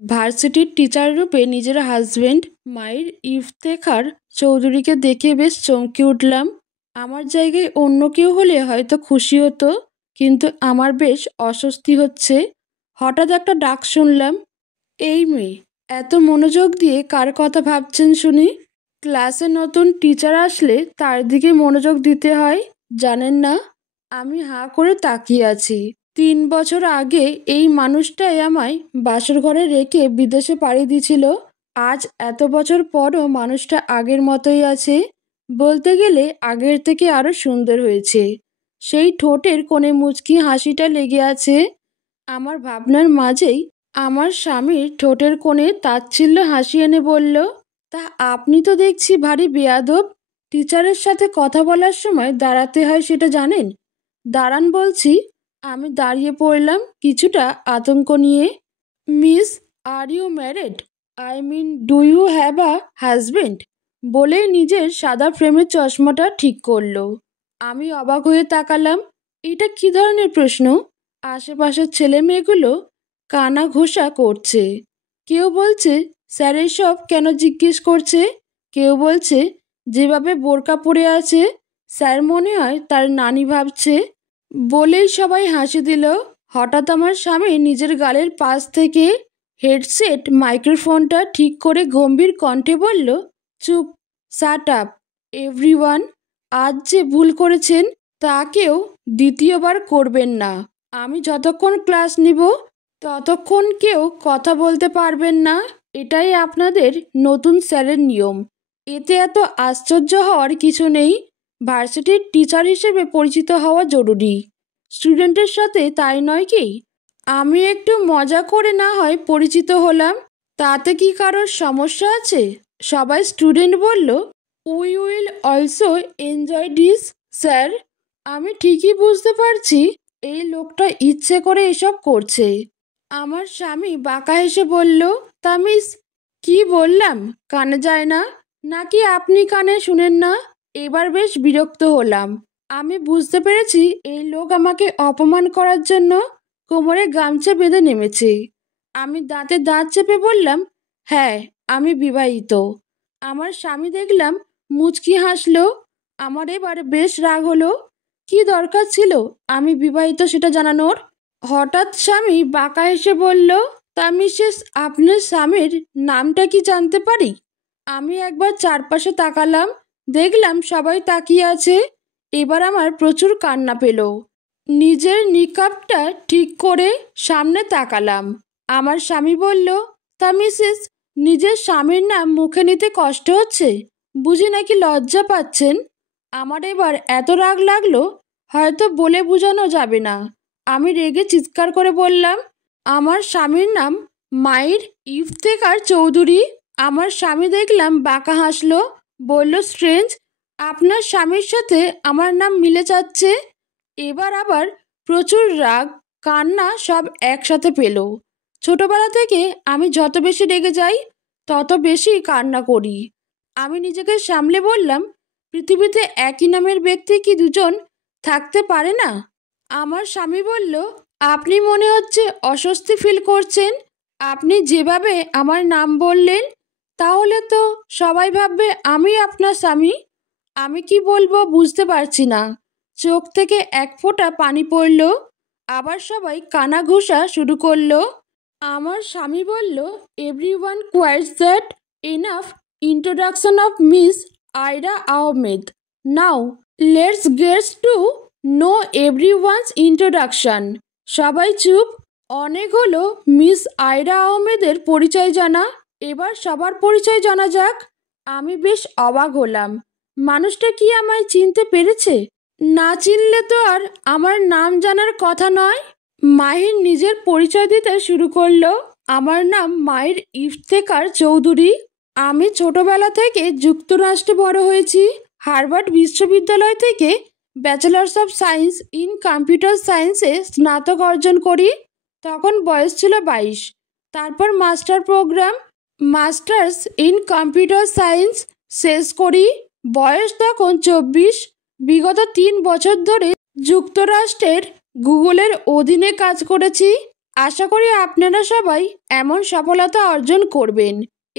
ভার্সিটির টিচার রূপে নিজের হাজবেন্ড মায়ের ইফতেখার চৌধুরীকে দেখে বেশ চমকে উঠলাম। আমার জায়গায় অন্য কেউ হলে হয়তো খুশি হতো, কিন্তু আমার বেশ অস্বস্তি হচ্ছে। হঠাৎ একটা ডাক শুনলাম, এই মেয়ে, এত মনোযোগ দিয়ে কার কথা ভাবছেন শুনি? ক্লাসে নতুন টিচার আসলে তার দিকে মনোযোগ দিতে হয়, জানেন না? আমি হাঁ করে তাকিয়ে আছি। 3 বছর আগে এই মানুষটাই আমায় বাসর ঘরে রেখে বিদেশে পাড়ি দিয়েছিল। আজ এত বছর পরও মানুষটা আগের মতোই আছে। বলতে গেলে আগের থেকে আরো সুন্দর হয়েছে। সেই ঠোঁটের কোণে মুচকি হাসিটা লেগে আছে। আমার ভাবনার মাঝেই আমার স্বামীর ঠোঁটের কোণে তাচ্ছিল্য হাসি এনে বলল, তা আপনি তো দেখছি ভারী বেয়াদব। টিচারের সাথে কথা বলার সময় দাঁড়াতে হয় সেটা জানেন? দাঁড়ান বলছি। আমি দাঁড়িয়ে পড়লাম কিছুটা আতঙ্ক নিয়ে। Miss, are you married? I mean, do you have a husband? বলেই নিজের সাদা ফ্রেমের চশমাটা ঠিক করলো। আমি অবাক হয়ে তাকালাম। এটা কি ধরনের প্রশ্ন? আশেপাশের ছেলে মেয়েগুলো কানা ঘোষা করছে। কেউ বলছে স্যার এসব কেন জিজ্ঞেস করছে। কেউ বলছে যেভাবে বোরকা পরে আছে স্যার মনে হয় তার নানি ভাবছে। বলেই সবাই হাসি দিল। হঠাৎ আমার স্বামী নিজের গালের পাশ থেকে হেডসেট মাইক্রোফোনটা ঠিক করে গম্ভীর কণ্ঠে বলল, চুপ, শাট আপ এভরিওয়ান। আজ যে ভুল করেছেন তা কেউ দ্বিতীয়বার করবেন না। আমি যতক্ষণ ক্লাস নিব ততক্ষণ কেউ কথা বলতে পারবেন না। এটাই আপনাদের নতুন স্যারের নিয়ম। এতে এত আশ্চর্য হওয়ার কিছু নেই। ভার্সিটির টিচার হিসেবে পরিচিত হওয়া জরুরি, স্টুডেন্টের সাথে তাই নয় কি? আমি একটু মজা করে না হয় পরিচিত হলাম, তাতে কি কারোর সমস্যা আছে? সবাই স্টুডেন্ট বলল, we will also enjoy this sir. আমি ঠিকই বুঝতে পারছি এই লোকটা ইচ্ছে করে এসব করছে। আমার স্বামী বাঁকা হেসে বলল, তা মিস, কি বললাম কানে যায় না? নাকি আপনি কানে শুনেন না? এবার বেশ বিরক্ত হলাম। আমি বুঝতে পেরেছি এই লোক আমাকে অপমান করার জন্য কোমরে গামছা বেঁধে নেমেছে। আমি দাঁতে দাঁত চেপে বললাম, হ্যাঁ, আমি বিবাহিত। আমার স্বামী দেখলাম মুচকি হাসলো। আমার এবার বেশ রাগ হলো। কি দরকার ছিল আমি বিবাহিত সেটা জানানোর? হঠাৎ স্বামী বাঁকা হেসে বলল, তা মিসেস, আপনার স্বামীর নামটা কি জানতে পারি? আমি একবার চারপাশে তাকালাম, দেখলাম সবাই তাকিয়ে আছে। এবার আমার প্রচুর কান্না পেল। নিজের নিকাবটা ঠিক করে সামনে তাকালাম। আমার স্বামী বলল, তা মিসেস, নিজের স্বামীর নাম মুখে নিতে কষ্ট হচ্ছে বুঝি, নাকি লজ্জা পাচ্ছেন? আমার এবার এত রাগ লাগলো হয়তো বলে বোঝানো যাবে না। আমি রেগে চিৎকার করে বললাম, আমার স্বামীর নাম মায়ের ইফতেখার চৌধুরী। আমার স্বামী দেখলাম বাঁকা হাসলো, বলল, স্ট্রেঞ্জ, আপনার স্বামীর সাথে আমার নাম মিলে যাচ্ছে। এবার আবার প্রচুর রাগ, কান্না সব একসাথে পেল। ছোটবেলা থেকে আমি যত বেশি রেগে যাই তত বেশি কান্না করি। আমি নিজেকে সামলে বললাম, পৃথিবীতে একই নামের ব্যক্তি কি দুজন থাকতে পারে না? আমার স্বামী বলল, আপনি মনে হচ্ছে অস্বস্তি ফিল করছেন। আপনি যেভাবে আমার নাম বললেন তাহলে তো সবাই ভাববে আমি আপনার স্বামী। আমি কি বলবো বুঝতে পারছি না। চোখ থেকে এক ফোঁটা পানি পড়ল। আবার সবাই কানা ঘুষা শুরু করলো। আমার স্বামী বলল, everyone quiets that enough introduction of miss Ayra Ahmed. Now let's gets to know everyone's introduction. সবাই চুপ। অনেক হলো মিস আয়রা আহমেদের পরিচয় জানা, এবার সবার পরিচয় জানা যাক। আমি বেশ অবাক হলাম। মানুষটা কি আমায় চিনতে পেরেছে? না চিনলে তো আর আমার নাম জানার কথা নয়। মাহির নিজের পরিচয় দিতে শুরু করলো। আমার নাম মাহির ইফতেখার চৌধুরী। আমি ছোটবেলা থেকে যুক্তরাষ্ট্রে বড় হয়েছি। হার্ভার্ড বিশ্ববিদ্যালয় থেকে bachelors of science in computer সায়েন্সে স্নাতক অর্জন করি। তখন বয়স ছিল 22। তারপর master programme, masters in computer science শেষ করি। বয়স তখন 24। বিগত 3 বছর ধরে যুক্তরাষ্ট্রের গুগলের অধীনে কাজ করেছি। আশা করি আপনারা সবাই এমন সফলতা অর্জন করবেন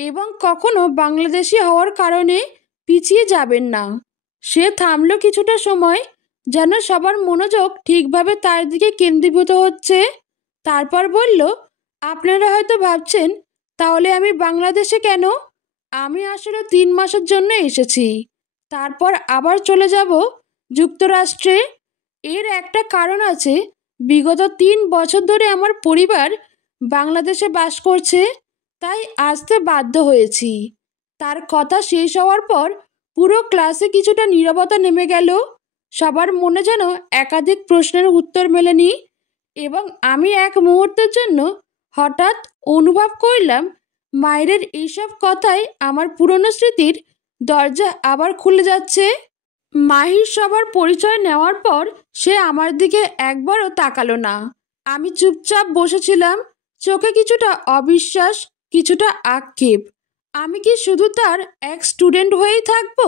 এবং কখনো বাংলাদেশি হওয়ার কারণে পিছিয়ে যাবেন না। সে থামলো কিছুটা সময়, যেন সবার মনোযোগ ঠিকভাবে তার দিকে কেন্দ্রীভূত হচ্ছে। তারপর বলল, আপনারা হয়তো ভাবছেন, তাহলে আমি বাংলাদেশে কেন? আমি আসলে 3 মাসের জন্য এসেছি, তারপর আবার চলে যাব যুক্তরাষ্ট্রে। এর একটা কারণ আছে। বিগত 3 বছর ধরে আমার পরিবার বাংলাদেশে বাস করছে, তাই আসতে বাধ্য হয়েছি। তার কথা শেষ হওয়ার পর পুরো ক্লাসে কিছুটা নীরবতা নেমে গেল। সবার মনে যেন একাধিক প্রশ্নের উত্তর মেলেনি, এবং আমি এক মুহূর্তের জন্য হঠাৎ অনুভব করলাম মায়ের এইসব কথায় আমার পুরনো স্মৃতির দরজা আবার খুলে যাচ্ছে। মাহির সবার পরিচয় নেওয়ার পর সে আমার দিকে একবারও তাকালো না। আমি চুপচাপ বসেছিলাম, চোখে কিছুটা অবিশ্বাস, কিছুটা আক্ষেপ। আমি কি শুধু তার এক স্টুডেন্ট হয়েই থাকবো?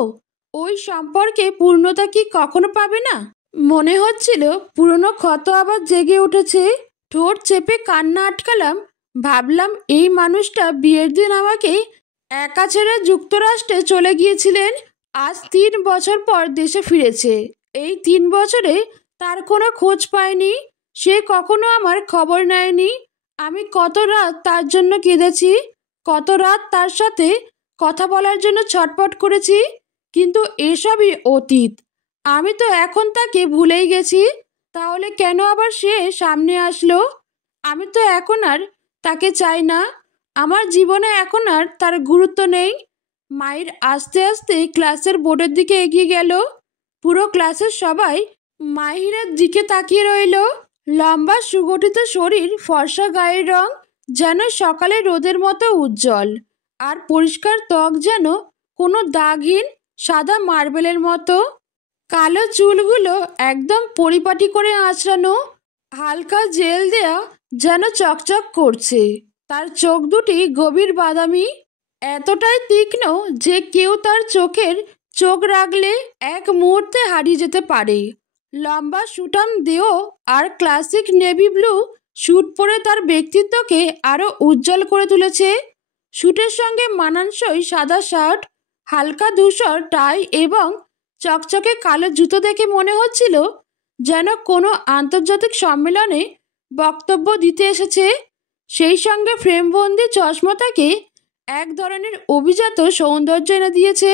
ওই সম্পর্কে পূর্ণতা কি কখনো পাবে না? মনে হচ্ছিল পুরনো ক্ষত আবার জেগে উঠেছে। ঠোঁট চেপে কান্না আটকালাম। ভাবলাম, এই মানুষটা বিয়ের দিন আমাকে একা ছেড়ে যুক্তরাষ্ট্রে চলে গিয়েছিলেন, আজ 3 বছর পর দেশে ফিরেছে। এই 3 বছরে তার কোনো খোঁজ পায়নি, সে কখনো আমার খবর নেয়নি। আমি কত রাত তার জন্য কেঁদেছি, কত রাত তার সাথে কথা বলার জন্য ছটফট করেছি, কিন্তু এসবই অতীত। আমি তো এখন তাকে ভুলেই গেছি। তাহলে কেন আবার সে সামনে আসলো? আমি তো এখন আর তাকে চাই না। আমার জীবনে এখন আর তার গুরুত্ব নেই। মায়ের আস্তে আস্তে ক্লাসের বোর্ডের দিকে এগিয়ে গেল। পুরো ক্লাসের সবাই মাহিরের দিকে তাকিয়ে রইল। লম্বা সুগঠিত শরীর, ফর্সা গায়ের রং যেন সকালে রোদের মতো উজ্জ্বল, আর পরিষ্কার ত্বক যেন কোনো দাগহীন সাদা মার্বেলের মতো। কালো চুলগুলো একদম পরিপাটি করে আঁচড়ানো, হালকা জেল দেয়া, যেন চকচক করছে। তার চোখ দুটি গভীর বাদামি, এতটাই তীক্ষ্ণ যে কেউ তার চোখ রাখলে এক মুহূর্তে হারিয়ে যেতে পারে। লম্বা সুঠাম দেহ আর ক্লাসিক নেভি ব্লু স্যুট পরে তার ব্যক্তিত্বকে আরও উজ্জ্বল করে তুলেছে। স্যুটের সঙ্গে মানানসই সাদা শার্ট, হালকা ধূসর টাই এবং চকচকে কালো জুতো দেখে মনে হচ্ছিল যেন কোনো আন্তর্জাতিক সম্মেলনে বক্তব্য দিতে এসেছে। সেই সঙ্গে ফ্রেমবন্দি চশমা তাকে এক ধরনের অভিজাত সৌন্দর্য এনে দিয়েছে।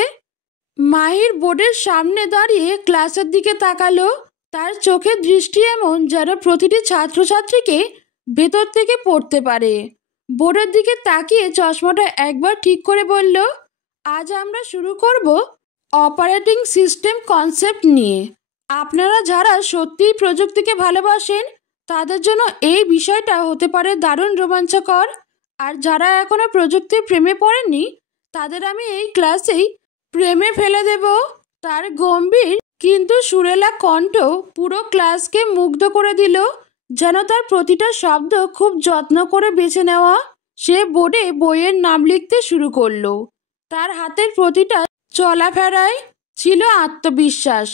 মাহির বোর্ডের সামনে দাঁড়িয়ে ক্লাসের দিকে তাকালো। তার চোখের দৃষ্টি এমন যেন প্রতিটি ছাত্রছাত্রীকে ভেতর থেকে পড়তে পারে। বোর্ডের দিকে তাকিয়ে চশমাটা একবার ঠিক করে বলল, আজ আমরা শুরু করব অপারেটিং সিস্টেম কনসেপ্ট নিয়ে। আপনারা যারা সত্যিই প্রযুক্তিকে ভালোবাসেন তাদের জন্য এই বিষয়টা হতে পারে দারুণ রোমাঞ্চকর। আর যারা এখনো প্রযুক্তির প্রেমে পড়েননি তাদের আমি এই ক্লাসেই প্রেমে ফেলে দেব। তার গম্ভীর কিন্তু সুরেলা কণ্ঠ পুরো ক্লাসকে মুগ্ধ করে দিল, যেন তার প্রতিটা শব্দ খুব যত্ন করে বেছে নেওয়া। সে বোর্ডে বইয়ের নাম লিখতে শুরু করলো। তার হাতের প্রতিটা চলাফেরায় ছিল আত্মবিশ্বাস।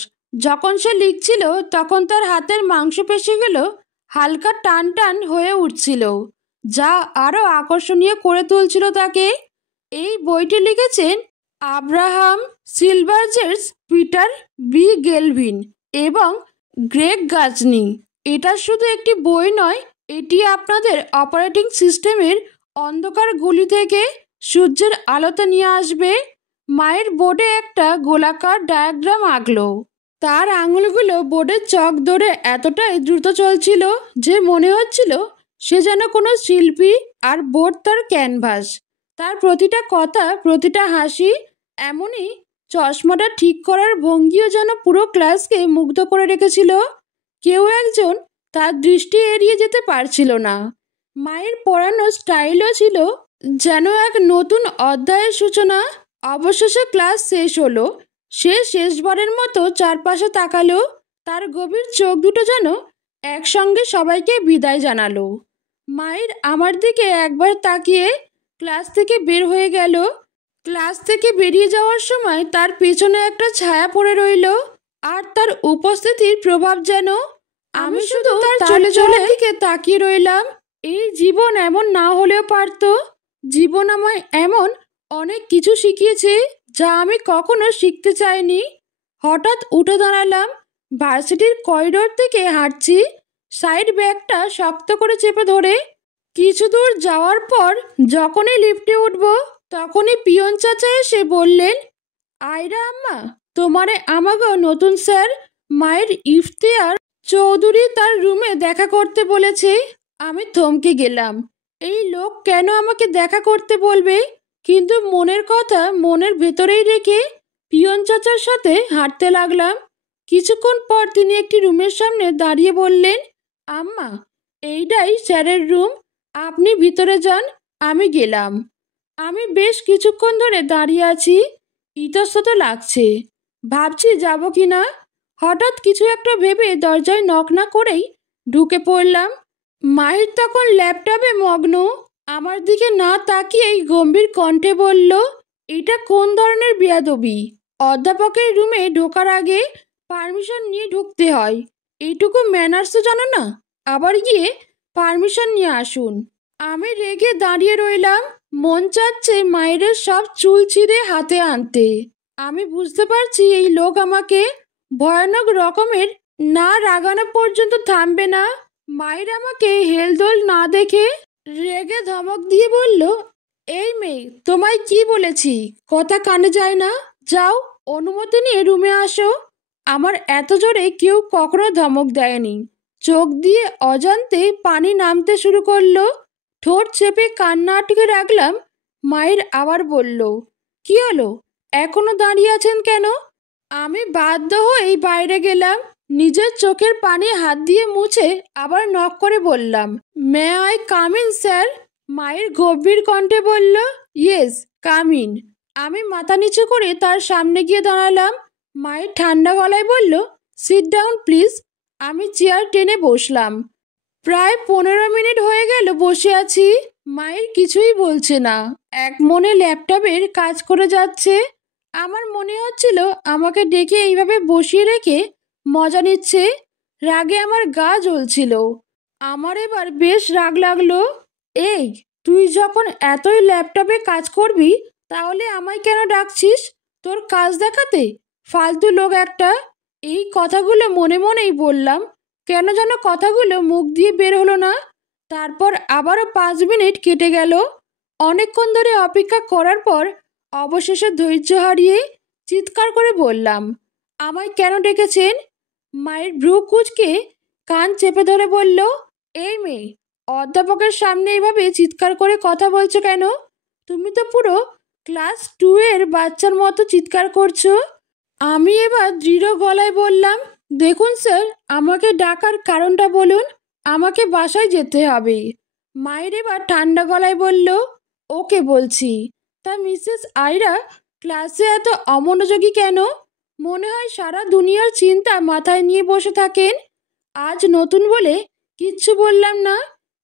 যখন সে লিখছিল তখন তার হাতের মাংসপেশিগুলো হালকা টান টান হয়ে উঠছিল, যা আরও আকর্ষণীয় করে তুলছিল তাকে। এই বইটি লিখেছেন আব্রাহাম সিলভারজেস, পিটার বি গেলভিন এবং গ্রেগ গাজনি। এটা শুধু একটি বই নয়, এটি আপনাদের অপারেটিং সিস্টেমের অন্ধকার গুলি থেকে সূর্যের আলোতে নিয়ে আসবে। মায়ের বোর্ডে একটা গোলাকার ডায়াগ্রাম আঁকলো। তার আঙুলগুলো বোর্ডের চক ধরে এতটাই দ্রুত চলছিল যে মনে হচ্ছিল সে যেন কোনো শিল্পী, আর বোর্ড তার ক্যানভাস। তার প্রতিটা কথা, প্রতিটা হাসি, এমনই চশমাটা ঠিক করার ভঙ্গিও যেন পুরো ক্লাসকে মুগ্ধ করে রেখেছিল। কেউ একজন তার দৃষ্টি এড়িয়ে যেতে পারছিল না। মায়ের পড়ানোর স্টাইলও ছিল যেন এক নতুন অধ্যায়ের সূচনা। অবশেষে ক্লাস শেষ হলো। সে শেষবারের মতো চারপাশে তাকালো। তার গভীর চোখ দুটো যেন একসঙ্গে সবাইকে বিদায় জানালো। মায়ের আমার দিকে একবার তাকিয়ে ক্লাস থেকে বের হয়ে গেল। ক্লাস থেকে বেরিয়ে যাওয়ার সময় তার পেছনে একটা ছায়া পড়ে রইল, আর তার উপস্থিতির প্রভাব যেন। আমি শুধু তার চলে যাওয়ার দিকে তাকিয়ে রইলাম। এই জীবন এমন না হলেও পারতো। জীবন আমায় এমন অনেক কিছু শিখিয়েছে যা আমি কখনো শিখতে চাইনি। হঠাৎ উঠে দাঁড়ালাম। ভার্সিটির করিডোর থেকে হাঁটছি, সাইড ব্যাগটা শক্ত করে চেপে ধরে। কিছু দূর যাওয়ার পর যখনই লিফটে উঠব তখনই পিয়ন চাচা এসে বললেন, আয়রা আম্মা, তোমারে আমাগো নতুন স্যার মায়ের ইফতেয়ার চৌধুরী তার রুমে দেখা করতে বলেছে। আমি থমকে গেলাম। এই লোক কেন আমাকে দেখা করতে বলবে? কিন্তু মনের কথা মনের ভেতরেই রেখে পিয়ন চাচার সাথে হাঁটতে লাগলাম। কিছুক্ষণ পর তিনি একটি রুমের সামনে দাঁড়িয়ে বললেন, আম্মা, এইটাই স্যারের রুম, আপনি ভিতরে যান। আমি গেলাম। আমি বেশ কিছুক্ষণ ধরে দাঁড়িয়ে আছি, ইতস্তত লাগছে, ভাবছি যাব কি না। হঠাৎ কিছু একটা ভেবে দরজায় নক না করেই ঢুকে পড়লাম। মাহির তখন ল্যাপটপে মগ্ন। আমার দিকে না তাকিয়েই গম্ভীর কণ্ঠে বলল, এটা কোন ধরনের বেয়াদবি? অধ্যাপকের রুমে ঢোকার আগে পারমিশন নিয়ে ঢুকতে হয়, এইটুকু ম্যানার্স তো জানো না, আবার গিয়ে পারমিশন নিয়ে আসুন। আমি রেগে দাঁড়িয়ে রইলাম। মন চাচ্ছে মায়ের সব চুল ছিঁড়ে হাতে আনতে। আমি বুঝতে পারছি এই লোক আমাকে ভয়ানক রকমের না রাগানো পর্যন্ত থামবে না। মায়ের আমাকে হেলদোল না দেখে রেগে ধমক দিয়ে বলল, এই মেয়ে, তোমায় কি বলেছি? কথা কানে যায় না? যাও, অনুমতি নিয়ে রুমে আসো। আমার এত জোরে কেউ কখনো ধমক দেয়নি। চোখ দিয়ে অজান্তে পানি নামতে শুরু করলো। ঠোঁট চেপে কান্না আটকে রাখলাম। মায়ের আবার বলল, কি হলো, এখনো দাঁড়িয়ে আছেন কেন? আমি বাধ্য হয়েই বাইরে গেলাম। নিজের চোখের পানি হাত দিয়ে মুছে আবার নক করে বললাম, may I come in sir? মায়ের গম্ভীর কণ্ঠে বলল, ইয়েস, কাম ইন। আমি মাথা নিচু করে তার সামনে গিয়ে দাঁড়ালাম। মায়ের ঠান্ডা গলায় বলল, সিট ডাউন প্লিজ। আমি চেয়ার টেনে বসলাম। প্রায় 15 মিনিট হয়ে গেল বসে আছি। মায়ের কিছুই বলছে না, এক মনে ল্যাপটপের কাজ করে যাচ্ছে। আমার মনে হচ্ছিল আমাকে ডেকে এইভাবে বসিয়ে রেখে মজা নিচ্ছে। রাগে আমার গা জ্বলছিল। আমার এবার বেশ রাগ লাগলো। এই, তুই যখন এতই ল্যাপটপে কাজ করবি তাহলে আমায় কেন ডাকছিস তোর কাজ দেখাতে? ফালতু লোক একটা। এই কথাগুলো মনে মনেই বললাম। কেন যেন কথাগুলো মুখ দিয়ে বের হলো না। তারপর আবারও 5 মিনিট কেটে গেল। অনেকক্ষণ ধরে অপেক্ষা করার পর অবশেষে ধৈর্য হারিয়ে চিৎকার করে বললাম, আমায় কেন ডেকেছেন? মায়ের ভ্রু কুঁচকে কান চেপে ধরে বলল, এই মেয়ে, অধ্যাপকের সামনে এইভাবে চিৎকার করে কথা বলছো কেন? তুমি তো পুরো ক্লাস 2 এর বাচ্চার মতো চিৎকার করছো। আমি এবার দৃঢ় গলায় বললাম, দেখুন স্যার, আমাকে ডাকার কারণটা বলুন, আমাকে বাসায় যেতে হবে। মায়ের এবার ঠান্ডা গলায় বলল, ওকে বলছি। তা মিসেস আয়রা ক্লাসে এত অমনোযোগী কেন? মনে হয় সারা দুনিয়ার চিন্তা মাথায় নিয়ে বসে থাকেন। আজ নতুন বলে কিচ্ছু বললাম না,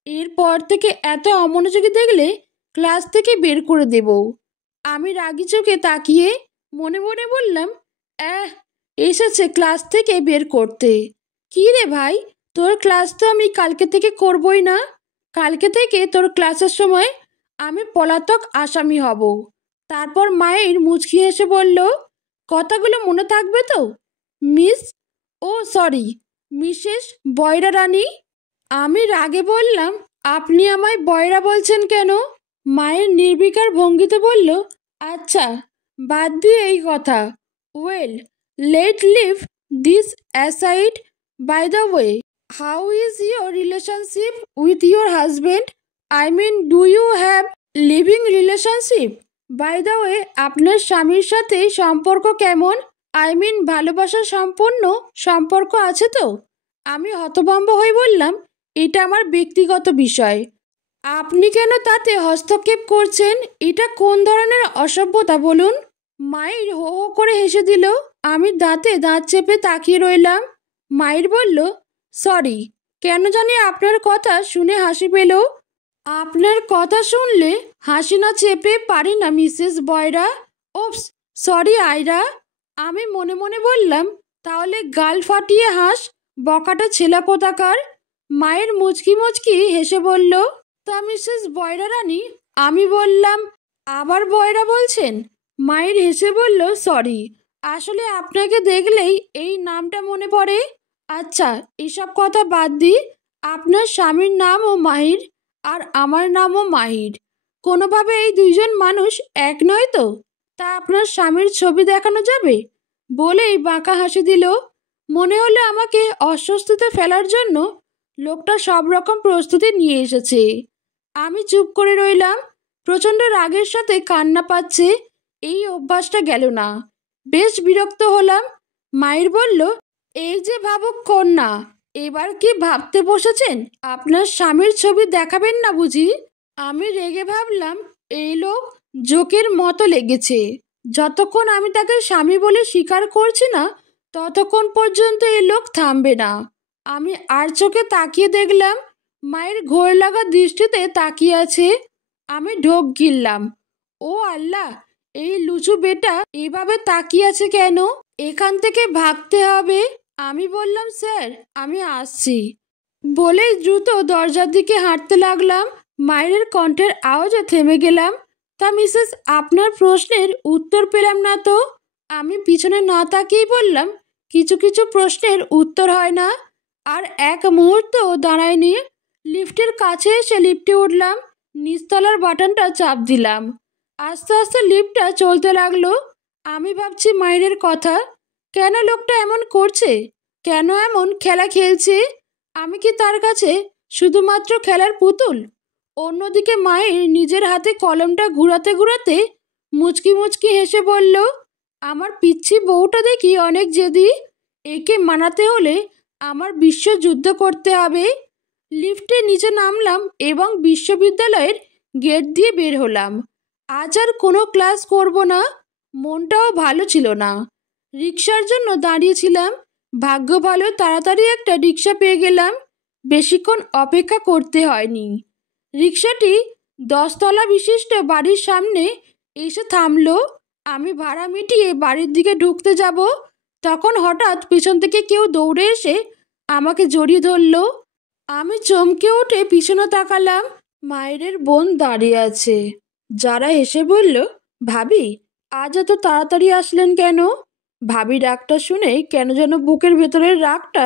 এরপর থেকে এত অমনোযোগী দেখলে ক্লাস থেকে বের করে দেব। আমি রাগি চোখে তাকিয়ে মনে মনে বললাম, এসেছে ক্লাস থেকে বের করতে। কি রে ভাই, তোর ক্লাস তো আমি কালকে থেকে করবই না। কালকে থেকে তোর ক্লাসের সময় আমি পলাতক আসামি হব। তারপর মায়ের মুচকি হেসে বলল, কথাগুলো মনে থাকবে তো মিস, ও সরি, মিসেস বয়রা রানী? আমি রাগে বললাম, আপনি আমায় বয়রা বলছেন কেন? মায়ের নির্বিকার ভঙ্গিতে বলল, আচ্ছা, বাদ দিয়ে এই কথা। Well, let leave this aside. By the way, how is your relationship with your husband? I mean, do you have living relationship? By the way, আপনার স্বামীর সাথে সম্পর্ক কেমন? আই মিন, ভালোবাসা সম্পন্ন সম্পর্ক আছে তো? আমি হতভম্ব হয়ে বললাম, এটা আমার ব্যক্তিগত বিষয়, আপনি কেন তাতে হস্তক্ষেপ করছেন? এটা কোন ধরনের অসভ্যতা বলুন? মায়ের হো হো করে হেসে দিল। আমি দাঁতে দাঁত চেপে তাকিয়ে রইলাম। মায়ের বলল, সরি, কেন জানি আপনার কথা শুনে হাসি পেল। আপনার কথা শুনলে হাসি না চেপে পারি না মিসেস বয়রা। ওপস, সরি আয়রা। আমি মনে মনে বললাম, তাহলে গাল ফাটিয়ে হাস, বকাটা ছেলা কোথাকার। মায়ের মুচকি মুচকি হেসে বলল, তা মিসেস বয়রা রানী? আমি বললাম, আবার বয়রা বলছেন? মায়ের হেসে বলল, সরি, আসলে আপনাকে দেখলেই এই নামটা মনে পড়ে। আচ্ছা, এসব কথা বাদ দিই, আপনার স্বামীর নামও মাহির আর আমার নামও মাহির। কোনোভাবে এই দুইজন মানুষ এক নয় তো? তা আপনার স্বামীর ছবি দেখানো যাবে? বলেই বাঁকা হাসি দিল। মনে হলো আমাকে অস্বস্তিতে ফেলার জন্য লোকটা সব রকম প্রস্তুতি নিয়ে এসেছে। আমি চুপ করে রইলাম। প্রচণ্ড রাগের সাথে কান্না পাচ্ছে। এই অভ্যাসটা গেল না। বেশ বিরক্ত হলাম। মায়ের বলল, এই যে ভাবুক কন্যা, এবার কি ভাবতে বসেছেন আপনার স্বামীর ছবি দেখাবেন না বুঝি? আমি রেগে ভাবলাম, এই লোক জোকের মতো লেগেছে। যতক্ষণ আমি তাকে স্বামী বলে স্বীকার করছি না ততক্ষণ পর্যন্ত এই লোক থামবে না। আমি আর চোখে তাকিয়ে দেখলাম মায়ের ঘোর লাগা দৃষ্টিতে তাকিয়ে আছে। আমি ঢোক গিললাম। ও আল্লাহ, এই লুচু বেটা এইভাবে তাকিয়ে আছে কেন? এখান থেকে ভাগতে হবে। আমি বললাম, স্যার, আমি আসছি বলেই দ্রুত দরজার দিকে হাঁটতে লাগলাম। মায়ের কণ্ঠের আওয়াজে থেমে গেলাম। তা মিসেস, আপনার প্রশ্নের উত্তর পেলাম না তো? আমি পিছনে না তাকিয়েই বললাম, কিছু কিছু প্রশ্নের উত্তর হয় না। আর এক মুহূর্ত দাঁড়ায়নি। লিফটের কাছে এসে লিফটে উঠলাম। নিচতলার বাটনটা চাপ দিলাম। আস্তে আস্তে লিফটটা চলতে লাগলো। আমি ভাবছি মায়ের কথা। কেন লোকটা এমন করছে? কেন এমন খেলা খেলছে? আমি কি তার কাছে শুধুমাত্র খেলার পুতুল? অন্যদিকে মায়ের নিজের হাতে কলমটা ঘুরাতে ঘুরাতে মুচকি মুচকি হেসে বলল, আমার পিচ্ছি বউটা দেখি অনেক জেদি। একে মানাতে হলে আমার বিশ্বযুদ্ধ করতে হবে। লিফটে নিচে নামলাম এবং বিশ্ববিদ্যালয়ের গেট দিয়ে বের হলাম। আজ আর কোনো ক্লাস করব না। মনটাও ভালো ছিল না। রিক্সার জন্য দাঁড়িয়েছিলাম। ভাগ্য ভালো, তাড়াতাড়ি একটা রিক্সা পেয়ে গেলাম। বেশিক্ষণ অপেক্ষা করতে হয়নি। রিক্সাটি 10 তলা বিশিষ্ট বাড়ির সামনে এসে থামলো। আমি ভাড়া মিটিয়ে বাড়ির দিকে ঢুকতে যাব, তখন হঠাৎ পিছন থেকে কেউ দৌড়ে এসে আমাকে জড়িয়ে ধরল। আমি চমকে উঠে পিছনে তাকালাম। মায়ের বোন দাঁড়িয়ে আছে। যারা হেসে বলল, ভাবি, আজ এত তাড়াতাড়ি আসলেন কেন? ভাবি রাগটা শুনে কেন যেন বুকের ভেতরের রাগটা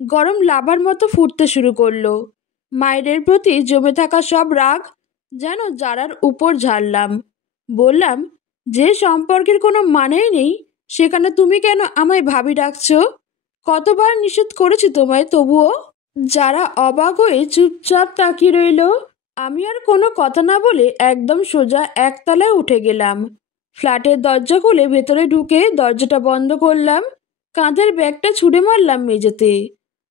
গরম লাভার মতো ফুটতে শুরু করলো। মায়ের প্রতি জমে থাকা সব রাগ যেন জারার উপর ঝাড়লাম। বললাম, যে সম্পর্কের কোনো মানেই নেই সেখানে তুমি কেন আমায় ভাবি ডাকছো? কতবার নিষেধ করেছি তোমায়, তবুও? যারা অবাক হয়ে চুপচাপ তাকিয়ে রইল। আমি আর কোনো কথা না বলে একদম সোজা একতলায় উঠে গেলাম। ফ্ল্যাটের দরজা খুলে ভেতরে ঢুকে দরজাটা বন্ধ করলাম। কাঁধের ব্যাগটা ছুঁড়ে মারলাম মেঝেতে।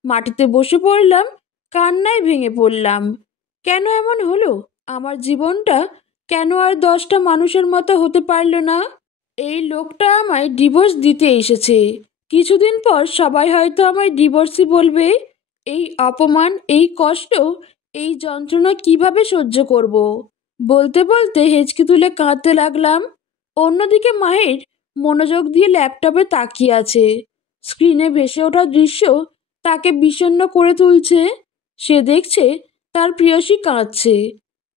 মাটিতে বসে পড়লাম। কান্নায় ভেঙে পড়লাম। কেন এমন হলো? আমার জীবনটা কেন আর 10টা মানুষের মতো হতে পারল না? এই লোকটা আমায় ডিভোর্স দিতে এসেছে। কিছুদিন পর সবাই হয়তো আমায় ডিভোর্সই বলবে। এই অপমান, এই কষ্ট, এই যন্ত্রণা কিভাবে সহ্য করব? বলতে বলতে হেঁচকি তুলে কাঁদতে লাগলাম। অন্যদিকে মাহির মনোযোগ দিয়ে ল্যাপটপে তাকিয়ে আছে। স্ক্রিনে ভেসে ওঠা দৃশ্য তাকে বিষণ্ণ করে তুলছে। সে দেখছে তার প্রিয়সী কাঁদছে।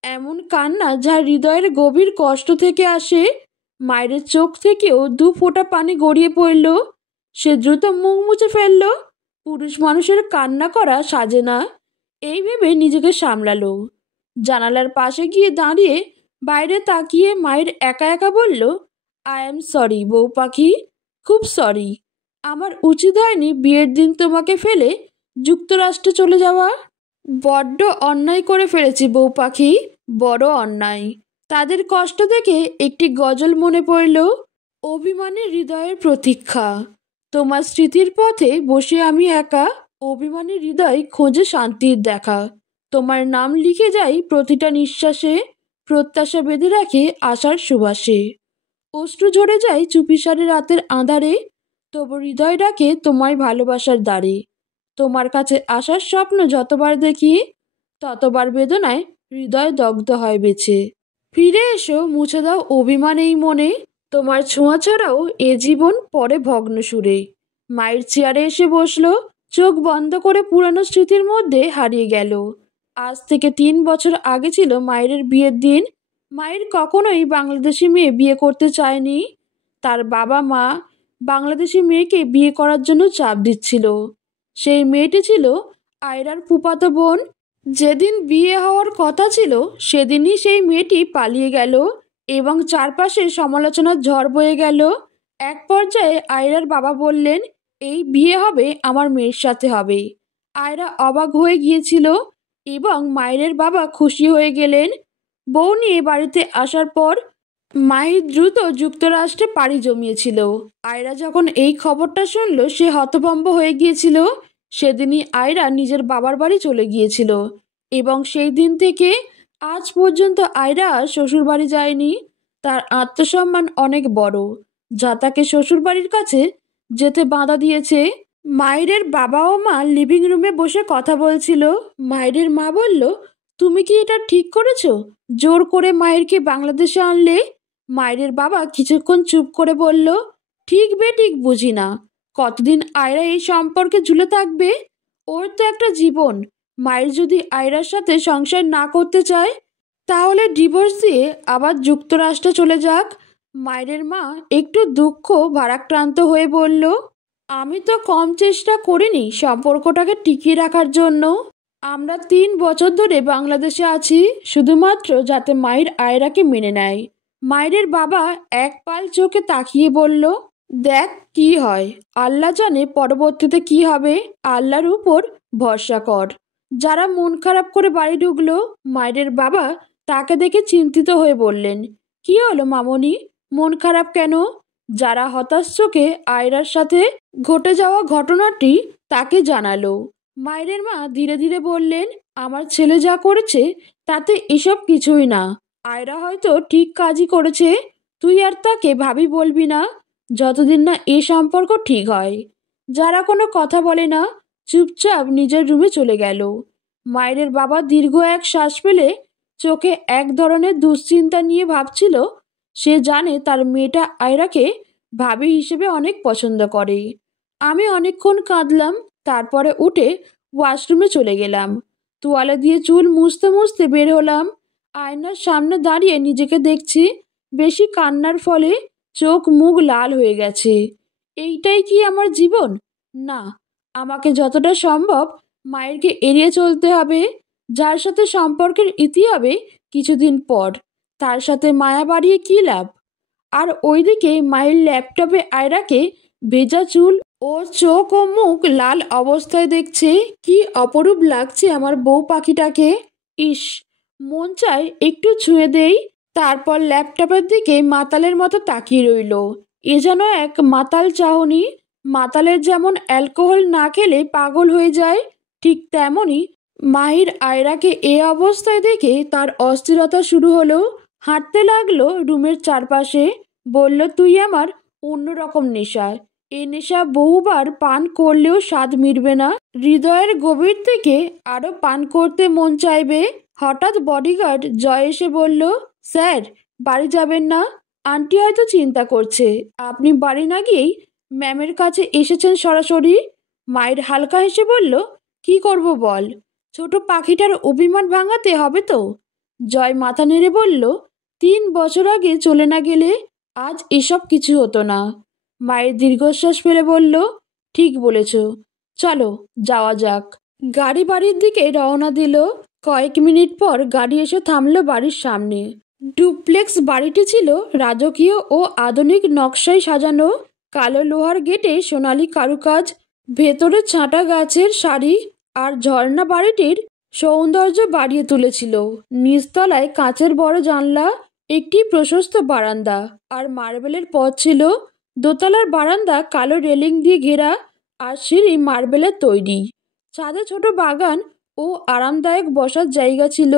এমন কান্না যা হৃদয়ের গভীর কষ্ট থেকে আসে। মায়ের চোখ থেকেও 2 ফোঁটা পানি গড়িয়ে পড়ল। সে দ্রুত মুখ মুছে ফেলল। পুরুষ মানুষের কান্না করা সাজে না, এই ভেবে নিজেকে সামলালো। জানালার পাশে গিয়ে দাঁড়িয়ে বাইরে তাকিয়ে মায়ের একা একা বলল, আই এম সরি বউ পাখি, খুব সরি। আমার উচিত হয়নি বিয়ের দিন তোমাকে ফেলে যুক্তরাষ্ট্রে চলে যাওয়া। বড্ড অন্যায় করে ফেলেছি বউ পাখি, বড় অন্যায়। তাদের কষ্ট দেখে একটি গজল মনে পড়ল, অভিমানী হৃদয়ের প্রতীক্ষা। তোমার স্মৃতির পথে বসে আমি একা, অভিমানী হৃদয় খোঁজে শান্তির দেখা। তোমার নাম লিখে যাই প্রতিটা নিঃশ্বাসে, প্রত্যাশা বেঁধে রাখে আশার সুবাসে। অশ্রু ঝরে যায় চুপিসারে রাতের আঁধারে, তবু হৃদয় ডাকে তোমায় ভালোবাসার দ্বারে। তোমার কাছে আসার স্বপ্ন যতবার দেখি, ততবার বেদনায় হৃদয় দগ্ধ হয় বেছে। ফিরে এসো, মুছে দাও অভিমান এই মনে, তোমার ছোঁয়া ছাড়াও এ জীবন পরে ভগ্ন সুরে। মায়ের চেয়ারে এসে বসলো, চোখ বন্ধ করে পুরানো স্মৃতির মধ্যে হারিয়ে গেল। আজ থেকে 3 বছর আগে ছিল মায়ের বিয়ের দিন। মায়ের কখনোই বাংলাদেশি মেয়ে বিয়ে করতে চায়নি। তার বাবা মা বাংলাদেশি মেয়েকে বিয়ে করার জন্য চাপ দিচ্ছিল। সেই মেয়েটি ছিল আয়রার ফুফাতো বোন। যেদিন বিয়ে হওয়ার কথা ছিল সেদিনই সেই মেয়েটি পালিয়ে গেল এবং চারপাশে সমালোচনার ঝড় বয়ে গেল। এক পর্যায়ে আয়রার বাবা বললেন, এই বিয়ে হবে আমার মেয়ের সাথে হবে। আয়রা অবাক হয়ে গিয়েছিল এবং মায়ের বাবা খুশি হয়ে গেলেন। বউ নিয়ে বাড়িতে আসার পর মাহির দ্রুত যুক্তরাষ্ট্রে পাড়ি জমিয়েছিল। আয়রা যখন এই খবরটা শুনল সে হতভম্ব হয়ে গিয়েছিল। সেদিনই আয়রা নিজের বাবার বাড়ি চলে গিয়েছিল এবং সেই দিন থেকে আজ পর্যন্ত আয়রা শ্বশুর বাড়ি যায়নি। তার আত্মসম্মান অনেক বড়, যা তাকে শ্বশুর বাড়ির কাছে যেতে বাধা দিয়েছে। মায়ের বাবা ও মা লিভিং রুমে বসে কথা বলছিল। মায়ের মা বলল, তুমি কি এটা ঠিক করেছো? জোর করে মায়েরকে বাংলাদেশে আনলে? মায়ের বাবা কিছুক্ষণ চুপ করে বলল, ঠিক বেঠিক বুঝি না। কতদিন আয়রা এই সম্পর্কে ঝুলে থাকবে? ওর তো একটা জীবন। মায়ের যদি আয়রার সাথে সংসার না করতে চায় তাহলে ডিভোর্স দিয়ে আবার যুক্তরাষ্ট্রে চলে যাক। মায়ের মা একটু দুঃখ ভারাক্রান্ত হয়ে বলল, আমি তো কম চেষ্টা করিনি সম্পর্কটাকে টিকিয়ে রাখার জন্য। আমরা 3 বছর ধরে বাংলাদেশে আছি শুধুমাত্র যাতে মায়ের আয়রাকে মেনে নেয়। মায়ের বাবা এক পাল চোখে তাকিয়ে বলল, দেখ কি হয়, আল্লাহ জানে পরবর্তীতে কি হবে। আল্লাহর উপর ভরসা কর। যারা মন খারাপ করে বাড়ি ঢুকলো। মায়ের বাবা তাকে দেখে চিন্তিত হয়ে বললেন, কি হলো মামনি, মন খারাপ কেন? যারা হতাশ চোখে আয়রার সাথে ঘটে যাওয়া ঘটনাটি তাকে জানালো। মায়ের মা ধীরে ধীরে বললেন, আমার ছেলে যা করেছে তাতে এসব কিছুই না। আয়রা হয়তো ঠিক কাজই করেছে। তুই আর তাকে ভাবি বলবি না যতদিন না এ সম্পর্ক ঠিক হয়। যারা কোনো কথা বলে না চুপচাপ নিজের রুমে চলে গেল। মায়ের বাবা দীর্ঘ এক শ্বাস ফেলে চোখে এক ধরনের দুশ্চিন্তা নিয়ে ভাবছিল। সে জানে তার মেয়েটা আয়রাকে ভাবি হিসেবে অনেক পছন্দ করে। আমি অনেকক্ষণ কাঁদলাম, তারপরে উঠে ওয়াশরুমে চলে গেলাম। তোয়ালে দিয়ে চুল মুছতে মুছতে বের হলাম। আয়নার সামনে দাঁড়িয়ে নিজেকে দেখছি। বেশি কান্নার ফলে চোখ মুখ লাল হয়ে গেছে। এইটাই কি আমার জীবন? না, আমাকে যতটা সম্ভব মায়েরকে এড়িয়ে চলতে হবে। যার সাথে সম্পর্কের ইতি হবে কিছুদিন পর, তার সাথে মায়া বাড়িয়ে কী লাভ? আর ওইদিকে মায়ের ল্যাপটপে আয়রাকে ভেজা চুল ও চোখ ও মুখ লাল অবস্থায় দেখছে। কি অপরূপ লাগছে আমার বউ পাখিটাকে। ইস, মন চায় একটু ছুঁয়ে দেই। তারপর ল্যাপটপের দিকে মাতালের মতো তাকিয়ে রইল। এ যেন এক মাতাল চাহনি। মাতালের যেমন অ্যালকোহল না খেলে পাগল হয়ে যায়, ঠিক তেমনই মাহির আয়রাকে এ অবস্থায় দেখে তার অস্থিরতা শুরু হলো। হাঁটতে লাগলো রুমের চারপাশে। বলল, তুই আমার অন্যরকম নেশা। এ নেশা বহুবার পান করলেও স্বাদ মিটবে না। হৃদয়ের গভীর থেকে আরো পান করতে মন চাইবে। হঠাৎ বডিগার্ড জয় এসে বলল, স্যার বাড়ি যাবেন না? আন্টি হয়তো চিন্তা করছে আপনি বাড়ি না গিয়েই ম্যামের কাছে এসেছেন সরাসরি। মায়ের হালকা হেসে বলল, কি করব বল, ছোট পাখিটার অভিমান ভাঙাতে হবে তো। জয় মাথা নেড়ে বলল, 3 বছর আগে চলে না গেলে আজ এসব কিছু হতো না। মায়ের দীর্ঘশ্বাস ফেলে বলল, ঠিক বলেছ, চলো যাওয়া যাক। গাড়ি বাড়ির দিকে রওনা দিল। কয়েক মিনিট পর গাড়ি এসে থামলো বাড়ির সামনে। ডুপ্লেক্স বাড়িটি ছিল রাজকীয় ও আধুনিক নকশায় সাজানো। কালো লোহার গেটে সোনালী কারুকাজ, ভেতরে ছাঁটা গাছের সারি আর ঝর্ণা বাড়িটির সৌন্দর্য বাড়িয়ে তুলেছিল। নিচতলায় কাঁচের বড় জানলা, একটি প্রশস্ত বারান্দা আর মার্বেলের পথ ছিল। দোতলার বারান্দা কালো রেলিং দিয়ে ঘেরা আর সিঁড়ি মার্বেলের তৈরি। ছাদে ছোট বাগান ও আরামদায়ক বসার জায়গা ছিল।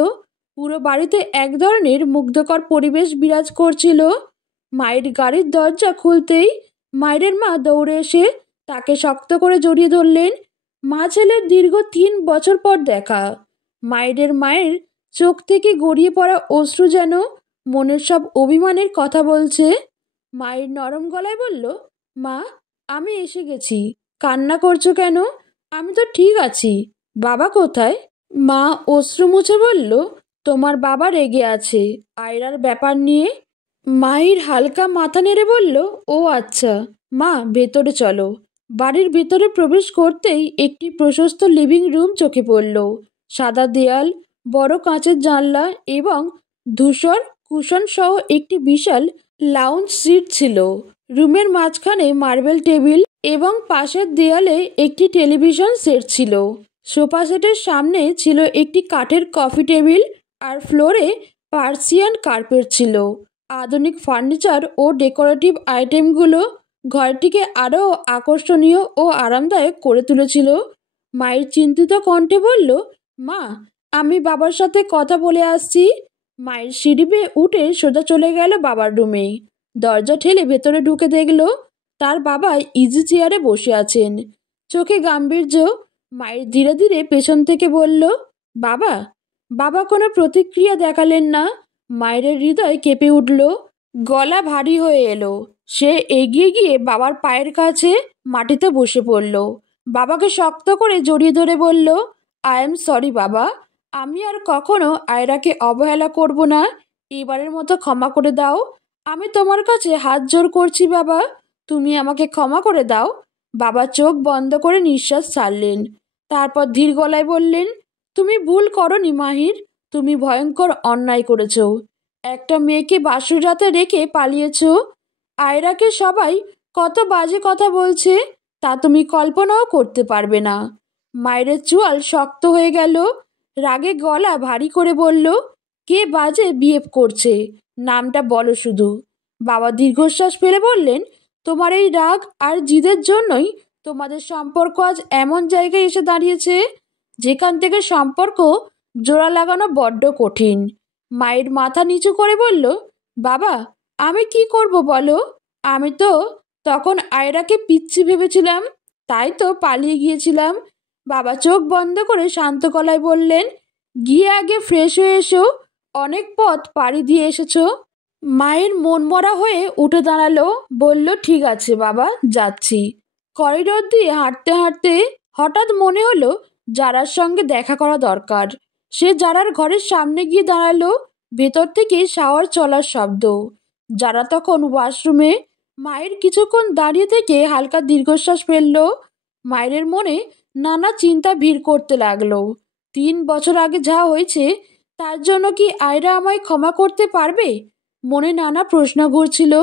পুরো বাড়িতে এক ধরনের মুগ্ধকর পরিবেশ বিরাজ করছিল। মায়ের গাড়ির দরজা খুলতেই মায়ের মা দৌড়ে এসে তাকে শক্ত করে জড়িয়ে ধরলেন। মা ছেলের দীর্ঘ 3 বছর পর দেখা। মায়ের চোখ থেকে গড়িয়ে পড়া অশ্রু যেন মনের সব অভিমানের কথা বলছে। মায়ের নরম গলায় বলল, মা আমি এসে গেছি, কান্না করছো কেন? আমি তো ঠিক আছি, বাবা কোথায়? মা অশ্রু মুছে বলল, তোমার বাবা রেগে আছে আয়রার ব্যাপার নিয়ে। মাহির হালকা মাথা নেড়ে বলল, ও আচ্ছা। মা, ভেতরে চলো। বাড়ির ভেতরে প্রবেশ করতেই একটি প্রশস্ত লিভিং রুম চোখে পড়ল। সাদা দেয়াল, বড় কাঁচের জানলা এবং ধূসর কুশন সহ একটি বিশাল লাউঞ্জ সিট ছিল। রুমের মাঝখানে মার্বেল টেবিল এবং পাশের দেয়ালে একটি টেলিভিশন সেট ছিল। সোফা সেটের সামনে ছিল একটি কাঠের কফি টেবিল আর ফ্লোরে পার্সিয়ান কার্পেট ছিল। আধুনিক ফার্নিচার ও ডেকোরেটিভ আইটেমগুলো ঘরটিকে আরও আকর্ষণীয় ও আরামদায়ক করে তুলেছিল। মায়ের চিন্তিত কণ্ঠে বলল, মা, আমি বাবার সাথে কথা বলে আসছি। মায়ের সিঁড়ি বেয়ে উঠে সোজা চলে গেল বাবার রুমে। দরজা ঠেলে ভেতরে ঢুকে দেখল তার বাবা ইজি চেয়ারে বসে আছেন, চোখে গাম্ভীর্য। মায়ের ধীরে ধীরে পেছন থেকে বলল, বাবা। বাবা কোনো প্রতিক্রিয়া দেখালেন না। মায়ের হৃদয় কেঁপে উঠল, গলা ভারী হয়ে এলো। সে এগিয়ে গিয়ে বাবার পায়ের কাছে মাটিতে বসে পড়ল। বাবাকে শক্ত করে জড়িয়ে ধরে বলল, আই এম সরি বাবা, আমি আর কখনো আয়রাকে অবহেলা করব না। এবারের মতো ক্ষমা করে দাও। আমি তোমার কাছে হাত জোর করছি বাবা, তুমি আমাকে ক্ষমা করে দাও। বাবা চোখ বন্ধ করে নিঃশ্বাস ছাড়লেন। তারপর ধীর গলায় বললেন, তুমি ভুল করনি মাহির, তুমি ভয়ঙ্কর অন্যায় করেছো। একটা মেয়েকে বাসর রাতে রেখে পালিয়েছ। আয়রাকে সবাই কত বাজে কথা বলছে তা তুমি কল্পনাও করতে পারবে না। মায়ের চোয়াল শক্ত হয়ে গেল। রাগে গলা ভারী করে বলল, কে বাজে বিহেভ করছে, নামটা বলো শুধু। বাবা দীর্ঘশ্বাস ফেলে বললেন, তোমার এই রাগ আর জিদের জন্যই তোমাদের সম্পর্ক আজ এমন জায়গায় এসে দাঁড়িয়েছে যেখান থেকে সম্পর্ক জোড়া লাগানো বড্ড কঠিন। মায়ের মাথা নিচু করে বলল, বাবা, আমি কি করব বলো? আমি তো তখন আয়রাকে পিচ্ছি ভেবেছিলাম, তাই তো পালিয়ে গিয়েছিলাম। বাবা চোখ বন্ধ করে শান্ত গলায় বললেন, গিয়ে আগে ফ্রেশ হয়ে এসো, অনেক পথ পাড়ি দিয়ে এসেছো। মায়ের মন মরা হয়ে উঠে দাঁড়ালো, বলল, ঠিক আছে বাবা, যাচ্ছি। করিডোর দিয়ে হাঁটতে হাঁটতে হঠাৎ মনে হলো জারার সঙ্গে দেখা করা দরকার। সে জারার ঘরের সামনে গিয়ে দাঁড়ালো। ভেতর থেকে শাওয়ার চলার শব্দ। যারা তখন ওয়াশরুমে। মায়ের কিছুক্ষণ দাঁড়িয়ে থেকে হালকা দীর্ঘশ্বাস ফেলল। মায়ের মনে নানা চিন্তা ভিড় করতে লাগলো। 3 বছর আগে যা হয়েছে তার জন্য কি আয়রা আমায় ক্ষমা করতে পারবে? মনে নানা প্রশ্ন ঘুরছিল।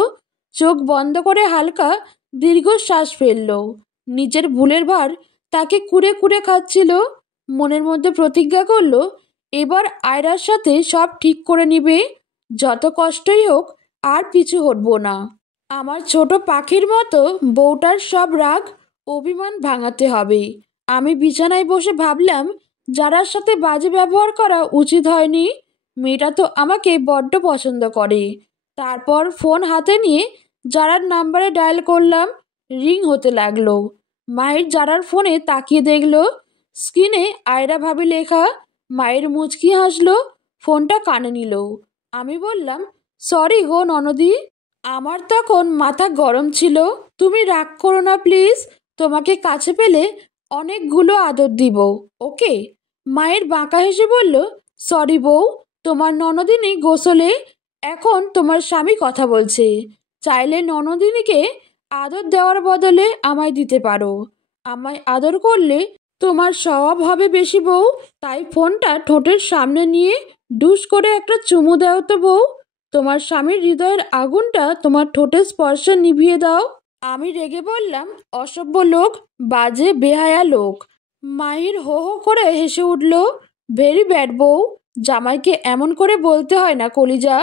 চোখ বন্ধ করে হালকা দীর্ঘশ্বাস ফেলল। নিজের ভুলের ভার তাকে কুড়ে কুড়ে খাচ্ছিল। মনের মধ্যে প্রতিজ্ঞা করলো, এবার আয়রার সাথে সব ঠিক করে নিবে, যত কষ্টই হোক আর পিছু হটব না। আমার ছোট পাখির মতো বউটার সব রাগ অভিমান ভাঙাতে হবে। আমি বিছানায় বসে ভাবলাম, যারার সাথে বাজে ব্যবহার করা উচিত হয়নি। মেয়েটা তো আমাকে বড্ড পছন্দ করে। তারপর ফোন হাতে নিয়ে যারার নাম্বারে ডায়াল করলাম। রিং হতে লাগলো। মায়ের যারার ফোনে তাকিয়ে দেখলো স্ক্রিনে আয়রা ভাবি লেখা। মায়ের মুচকি হাসলো, ফোনটা কানে নিল। আমি বললাম, সরি গো ননদি। আমার তখন মাথা গরম ছিল। তুমি রাগ করো না প্লিজ, তোমাকে কাছে পেলে অনেকগুলো আদর দিব, ওকে? মায়ের বাঁকা হেসে বলল, সরি বউ, তোমার ননদিনী গোসলে, এখন তোমার স্বামী কথা বলছে। চাইলে ননদিনীকে আদর দেওয়ার বদলে আমায় দিতে পারো। আমায় আদর করলে তোমার স্বভাব হবে বেশি বউ। তাই ফোনটা ঠোঁটের সামনে নিয়ে ডুস করে একটা চুমু দাও তো বউ। তোমার স্বামীর হৃদয়ের আগুনটা তোমার ঠোঁটের স্পর্শে নিভিয়ে দাও। আমি রেগে বললাম, অসভ্য লোক, বাজে বেহায়া লোক। মাহির হো হো করে হেসে উঠল, ভেরি ব্যাড বউ, জামাইকে এমন করে বলতে হয় না কলিজা।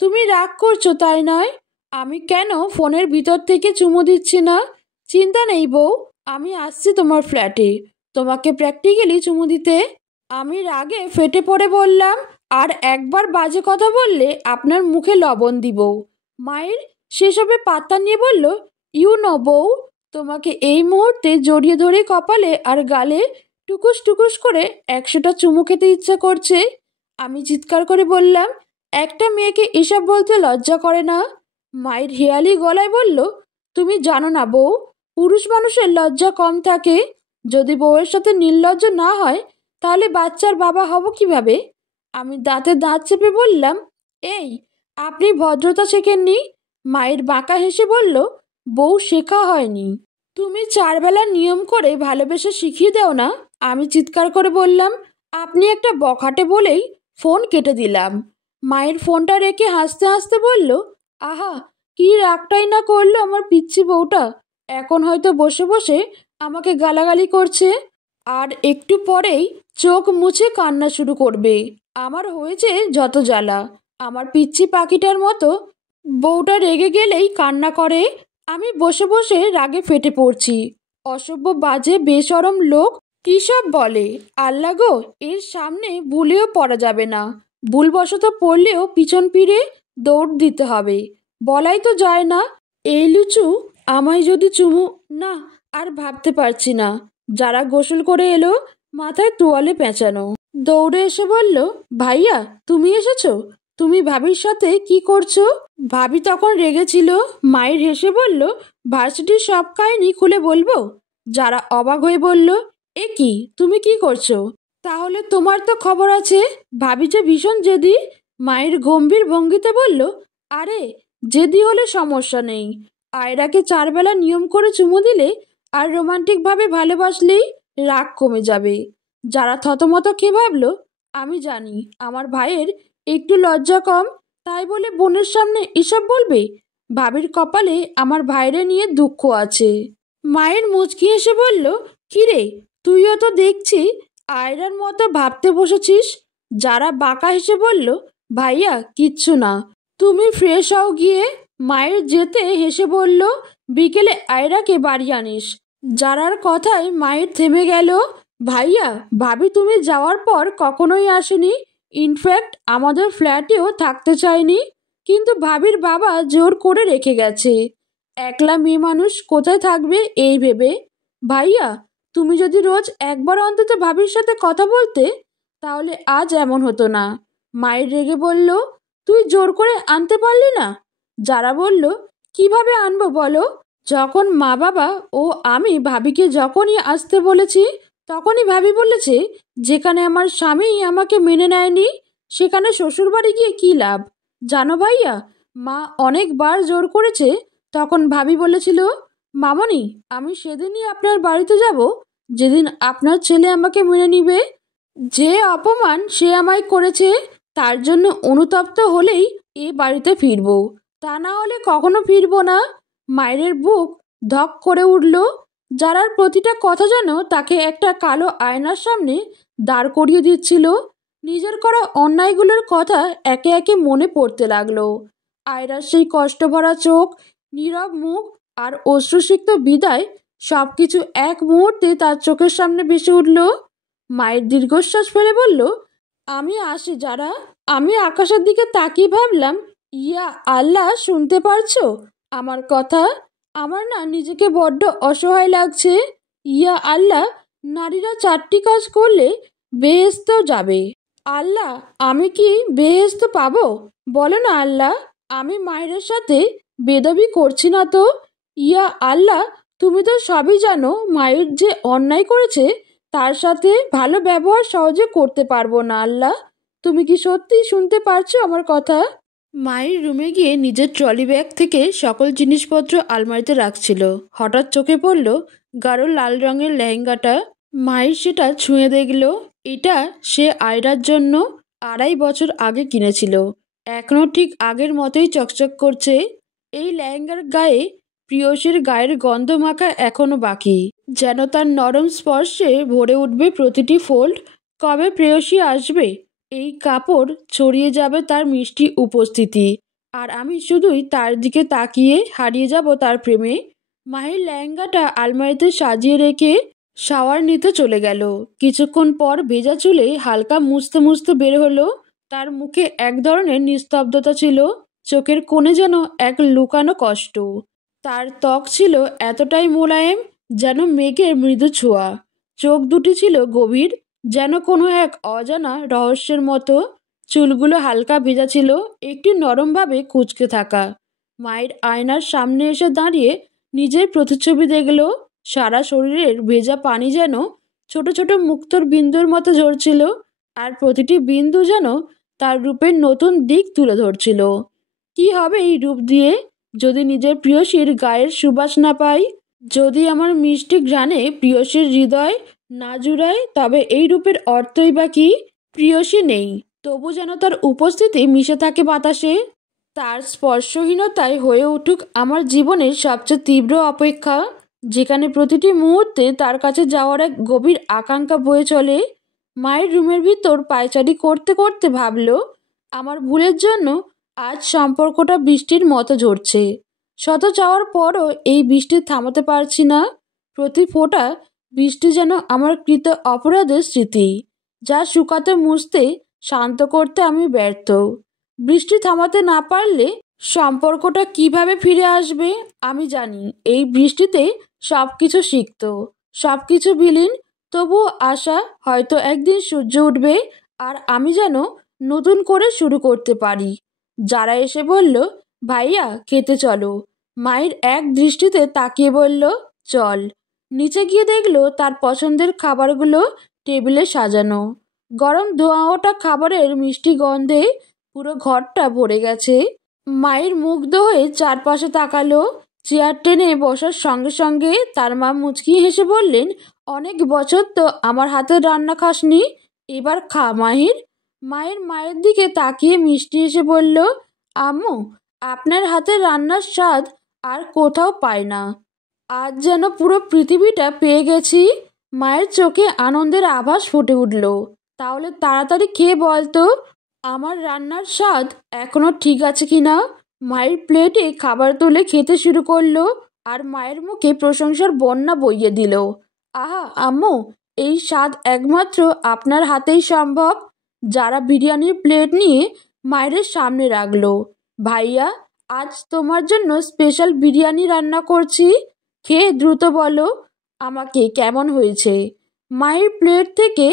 তুমি রাগ করছো তাই নয়? আমি কেন ফোনের ভিতর থেকে চুমু দিচ্ছি না? চিন্তা নেই বউ, আমি আসছি তোমার ফ্ল্যাটে তোমাকে প্র্যাকটিক্যালি চুমু দিতে। আমি রাগে ফেটে পড়ে বললাম, আর একবার বাজে কথা বললে আপনার মুখে লবণ দিব। মায়ের সেসবে পাত্তা নিয়ে বলল, ইউ নো বউ, তোমাকে এই মুহূর্তে জড়িয়ে ধরে কপালে আর গালে টুকুস টুকুস করে 100টা চুমু খেতে ইচ্ছা করছে। আমি চিৎকার করে বললাম, একটা মেয়েকে এসব বলতে লজ্জা করে না? মায়ের হেয়ালি গলায় বলল, তুমি জানো না বউ, পুরুষ মানুষের লজ্জা কম থাকে। যদি বউয়ের সাথে নির্লজ্জ না হয় তাহলে বাচ্চার বাবা হব কিভাবে? আমি দাঁতে দাঁত চেপে বললাম, এই, আপনি ভদ্রতা শেখেননি? মায়ের বাঁকা হেসে বলল, বউ শেখা হয়নি, তুমি 4 বেলা নিয়ম করে ভালোবেসে শিখিয়ে দাও না। আমি চিৎকার করে বললাম, আপনি একটা বখাটে বলেই ফোন কেটে দিলাম। মায়ের ফোনটা রেখে হাসতে হাসতে বলল, আহা, কি রাগটাই না করলো আমার পিচ্ছি বউটা। এখন হয়তো বসে বসে আমাকে গালাগালি করছে, আর একটু পরেই চোখ মুছে কান্না শুরু করবে। আমার হয়েছে যত জ্বালা। আমার পিচ্ছি পাখিটার মতো বউটা রেগে গেলেই কান্না করে। আমি বসে বসে রাগে ফেটে পড়ছি। অসভ্য, বাজে, বেশরম লোক কী সব বলে! আল্লাহ গো, এর সামনে ভুলেও পড়া যাবে না। ভুলবশত পড়লেও পিছন ফিরে দৌড় দিতে হবে। বলাই তো যায় না, এই লুচু আমায় যদি চুমু। না, আর ভাবতে পারছি না। যারা গোসল করে এলো, মাথায় তোয়ালে পেঁচানো, দৌড়ে এসে বলল, ভাইয়া তুমি এসেছো? তুমি ভাবির সাথে কি করছো? ভাবি তখন রেগেছিল। মায়ের হেসে বলল, ভার্সিটির সব কাহিনী খুলে বলবো? যারা অবাক হয়ে বলল, এ কি, তুমি কি করছো? তাহলে তোমার তো খবর আছে। ভাবি যে ভীষণ জেদি। মায়ের গম্ভীর ভঙ্গিতে বলল, আরে, জেদি হলে সমস্যা নেই। আয়রাকে 4 বেলা নিয়ম করে চুমু দিলে আর রোমান্টিকভাবে ভালোবাসলেই রাগ কমে যাবে। যারা থতমত খেয়ে ভাবলো, আমি জানি আমার ভাইয়ের একটু লজ্জা কম, তাই বলে বোনের সামনে এসব বলবে? ভাবির কপালে আমার ভাইরে নিয়ে দুঃখ আছে। মায়ের মুচকি এসে বলল, কিরে, তুইও তো দেখছি আয়রার মতো ভাবতে বসেছিস। যারা বাঁকা হেসে বলল, ভাইয়া কিচ্ছু না, তুমি ফ্রেশ হও গিয়ে। মায়ের যেতে হেসে বলল, বিকেলে আয়রাকে বাড়ি আনিস। যারার কথায় মায়ের থেমে গেল। ভাইয়া, ভাবি তুমি যাওয়ার পর কখনোই আসেনি। ইনফ্যাক্ট আমাদের ফ্ল্যাটেও থাকতে চায়নি, কিন্তু ভাবির বাবা জোর করে রেখে গেছে। একলা মেয়ে মানুষ কোথায় থাকবে এই ভেবে। ভাইয়া, তুমি যদি রোজ একবার অন্তত ভাবির সাথে কথা বলতে, তাহলে আজ এমন হতো না। মায়ের রেগে বলল, তুই জোর করে আনতে পারলি না? যারা বলল, কিভাবে আনবো বলো? যখন মা বাবা ও আমি ভাবিকে যখনই আসতে বলেছি, তখনই ভাবি বলেছে, যেখানে আমার স্বামী আমাকে মেনে নেয়নি, সেখানে শ্বশুরবাড়ি গিয়ে কী লাভ? জানো ভাইয়া, মা অনেকবার জোর করেছে। তখন ভাবি বলেছিল, মামনি, আমি সেদিনই আপনার বাড়িতে যাব যেদিন আপনার ছেলে আমাকে মেনে নিবে। যে অপমান সে আমায় করেছে, তার জন্য অনুতপ্ত হলেই এ বাড়িতে ফিরব, তা না হলে কখনো ফিরব না। মায়ের বুক ধক করে উঠল। যারার প্রতিটা কথা যেন তাকে একটা কালো আয়নার সামনে দাঁড় করিয়ে দিচ্ছিল। নিজের করা অন্যায়গুলোর কথা একে একে মনে পড়তে লাগলো। আয়রার সেই কষ্টভরা চোখ, নীরব মুখ আর অশ্রুসিক্ত বিদায়, সব কিছু এক মুহূর্তে তার চোখের সামনে ভেসে উঠল। মায়ের দীর্ঘশ্বাস ফেলে বলল, আমি আসি যারা। আমি আকাশের দিকে তাকিয়ে ভাবলাম, ইয়া আল্লাহ, শুনতে পারছো আমার কথা? আমার না নিজেকে বড্ড অসহায় লাগছে। ইয়া আল্লাহ, নারীরা 4টি কাজ করলে বেহেশত যাবে। আল্লাহ, আমি কি বেহেশত পাবো? বলো না আল্লাহ, আমি মায়ের সাথে বেদবি করছি না তো? ইয়া আল্লাহ, তুমি তো সবই জানো। মায়ের যে অন্যায় করেছে, তার সাথে ভালো ব্যবহার সহজে করতে পারবো না। আল্লাহ, তুমি কি সত্যি শুনতে পারছো আমার কথা? মায়ের রুমে গিয়ে নিজের ট্রলি ব্যাগ থেকে সকল জিনিসপত্র আলমারিতে রাখছিল। হঠাৎ চোখে পড়ল গাঢ় লাল রঙের লেহেঙ্গাটা। মায়ের সেটা ছুঁয়ে দেখল। এটা সে আয়রার জন্য 2.5 বছর আগে কিনেছিল। এখনও ঠিক আগের মতোই চকচক করছে। এই লেহেঙ্গার গায়ে প্রিয়সীর গায়ের গন্ধ মাখা এখনো বাকি, যেন তার নরম স্পর্শে ভরে উঠবে প্রতিটি ফোল্ড। কবে প্রেয়সী আসবে, এই কাপড় ছড়িয়ে যাবে তার মিষ্টি উপস্থিতি, আর আমি শুধুই তার দিকে তাকিয়ে হারিয়ে যাব তার প্রেমে। মায়ের লেহেঙ্গাটা আলমারিতে সাজিয়ে রেখে শাওয়ার নিতে চলে গেল। কিছুক্ষণ পর ভেজা চুলে হালকা মুছতে মুছতে বের হলো। তার মুখে এক ধরনের নিস্তব্ধতা ছিল, চোখের কোণে যেন এক লুকানো কষ্ট। তার ত্বক ছিল এতটাই মোলায়েম, যেন মেঘের মৃদু ছোঁয়া। চোখ দুটি ছিল গভীর, যেন কোনো এক অজানা রহস্যের মতো। চুলগুলো হালকা ভেজা ছিল, একটু নরমভাবে কুঁচকে থাকা। মায়ের আয়নার সামনে এসে দাঁড়িয়ে নিজের প্রতিচ্ছবি দেখল। সারা শরীরের ভেজা পানি যেন ছোট ছোট মুক্তোর বিন্দুর মতো ঝরছিল, আর প্রতিটি বিন্দু যেন তার রূপের নতুন দিক তুলে ধরছিল। কি হবে এই রূপ দিয়ে যদি নিজের প্রিয়সীর গায়ের সুবাস না পাই? যদি আমার মিষ্টি ঘ্রাণে প্রিয়সীর হৃদয় না জুড়ায়, তবে এই রূপের অর্থই বা কি? প্রিয়সী নেই, তবু যেন তার উপস্থিতি মিশে থাকে বাতাসে। তার স্পর্শহীনতায় হয়ে উঠুক আমার জীবনের সবচেয়ে তীব্র অপেক্ষা, যেখানে প্রতিটি মুহূর্তে তার কাছে যাওয়ার এক গভীর আকাঙ্ক্ষা বয়ে চলে। মায়ের রুমের ভিতর পায়চারি করতে করতে ভাবল, আমার ভুলের জন্য আজ সম্পর্কটা বৃষ্টির মতো ঝরছে। শত চাওয়ার পরও এই বৃষ্টি থামাতে পারছি না। প্রতি ফোঁটা বৃষ্টি যেন আমার কৃত অপরাধের স্মৃতি, যা শুকাতে মুছতে শান্ত করতে আমি ব্যর্থ। বৃষ্টি থামাতে না পারলে সম্পর্কটা কিভাবে ফিরে আসবে? আমি জানি এই বৃষ্টিতে সব কিছু সিক্ত, সব কিছু বিলীন, তবুও আশা হয়তো একদিন সূর্য উঠবে আর আমি যেন নতুন করে শুরু করতে পারি। যারা এসে বলল, ভাইয়া খেতে চলো, মায়ের এক দৃষ্টিতে তাকিয়ে বলল, চল। নিচে গিয়ে দেখলো তার পছন্দের খাবারগুলো টেবিলে সাজানো। গরম ধোঁয়া ওঠা খাবারের মিষ্টি গন্ধে পুরো ঘরটা ভরে গেছে। মায়ের মুগ্ধ হয়ে চারপাশে তাকালো। চেয়ার টেনে বসার সঙ্গে সঙ্গে তার মা মুচকি হেসে বললেন, অনেক বছর তো আমার হাতের রান্না খাসনি, এবার খা মাহির। মায়ের দিকে তাকিয়ে মিষ্টি হেসে বলল, আম্মু, আপনার হাতের রান্নার স্বাদ আর কোথাও পায় না। আজ যেন পুরো পৃথিবীটা পেয়ে গেছি। মায়ের চোখে আনন্দের আভাস ফুটে উঠল। তাহলে তাড়াতাড়ি খেয়ে বলতো আমার রান্নার স্বাদ এখনো ঠিক আছে কিনা। মায়ের প্লেটে খাবার তুলে খেতে শুরু করলো আর মায়ের মুখে প্রশংসার বন্যা বইয়ে দিল। আহা আম্মু, এই স্বাদ একমাত্র আপনার হাতেই সম্ভব। যারা বিরিয়ানির প্লেট নিয়ে মায়ের সামনে রাখলো, ভাইয়া আজ তোমার জন্য স্পেশাল বিরিয়ানি রান্না করছি, খেয়ে দ্রুত বলো আমাকে কেমন হয়েছে। মায়ের প্লেট থেকে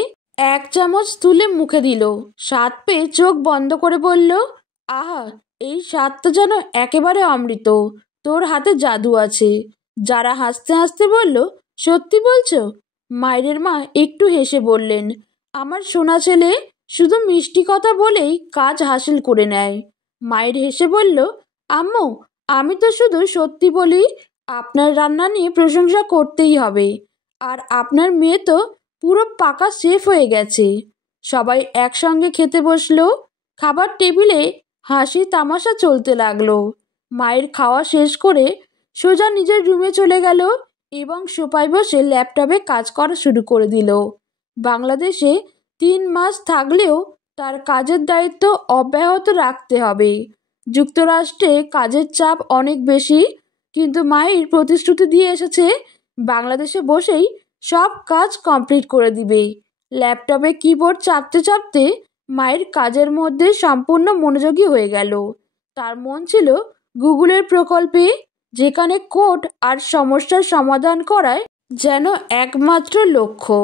এক চামচ তুলে মুখে দিল, স্বাদ পেয়ে চোখ বন্ধ করে বলল, আহা, এই স্বাদ তো যেন একেবারে অমৃত, তোর হাতে জাদু আছে। যারা হাসতে হাসতে বলল, সত্যি বলছো? মায়ের মা একটু হেসে বললেন, আমার সোনা ছেলে শুধু মিষ্টি কথা বলেই কাজ হাসিল করে নেয়। মায়ের হেসে বলল, আম্মু, আমি তো শুধু সত্যি বলি, আপনার রান্না নিয়ে প্রশংসা করতেই হবে। আর আপনার মেয়ে তো পুরো পাকা শেফ হয়ে গেছে। সবাই একসঙ্গে খেতে বসলো। খাবার টেবিলে হাসি তামাশা চলতে লাগলো। মায়ের খাওয়া শেষ করে সোজা নিজের রুমে চলে গেল এবং সোফায় বসে ল্যাপটপে কাজ করা শুরু করে দিল। বাংলাদেশে 3 মাস থাকলেও তার কাজের দায়িত্ব অব্যাহত রাখতে হবে। যুক্তরাষ্ট্রে কাজের চাপ অনেক বেশি, কিন্তু মায়ের প্রতিশ্রুতি দিয়ে এসেছে বাংলাদেশে বসেই সব কাজ কমপ্লিট করে দিবে। ল্যাপটপে কিবোর্ড চাপতে চাপতে মায়ের কাজের মধ্যে সম্পূর্ণ মনোযোগী হয়ে গেল। তার মন ছিল গুগলের প্রকল্পে, যেখানে কোড আর সমস্যার সমাধান করায় যেন একমাত্র লক্ষ্য।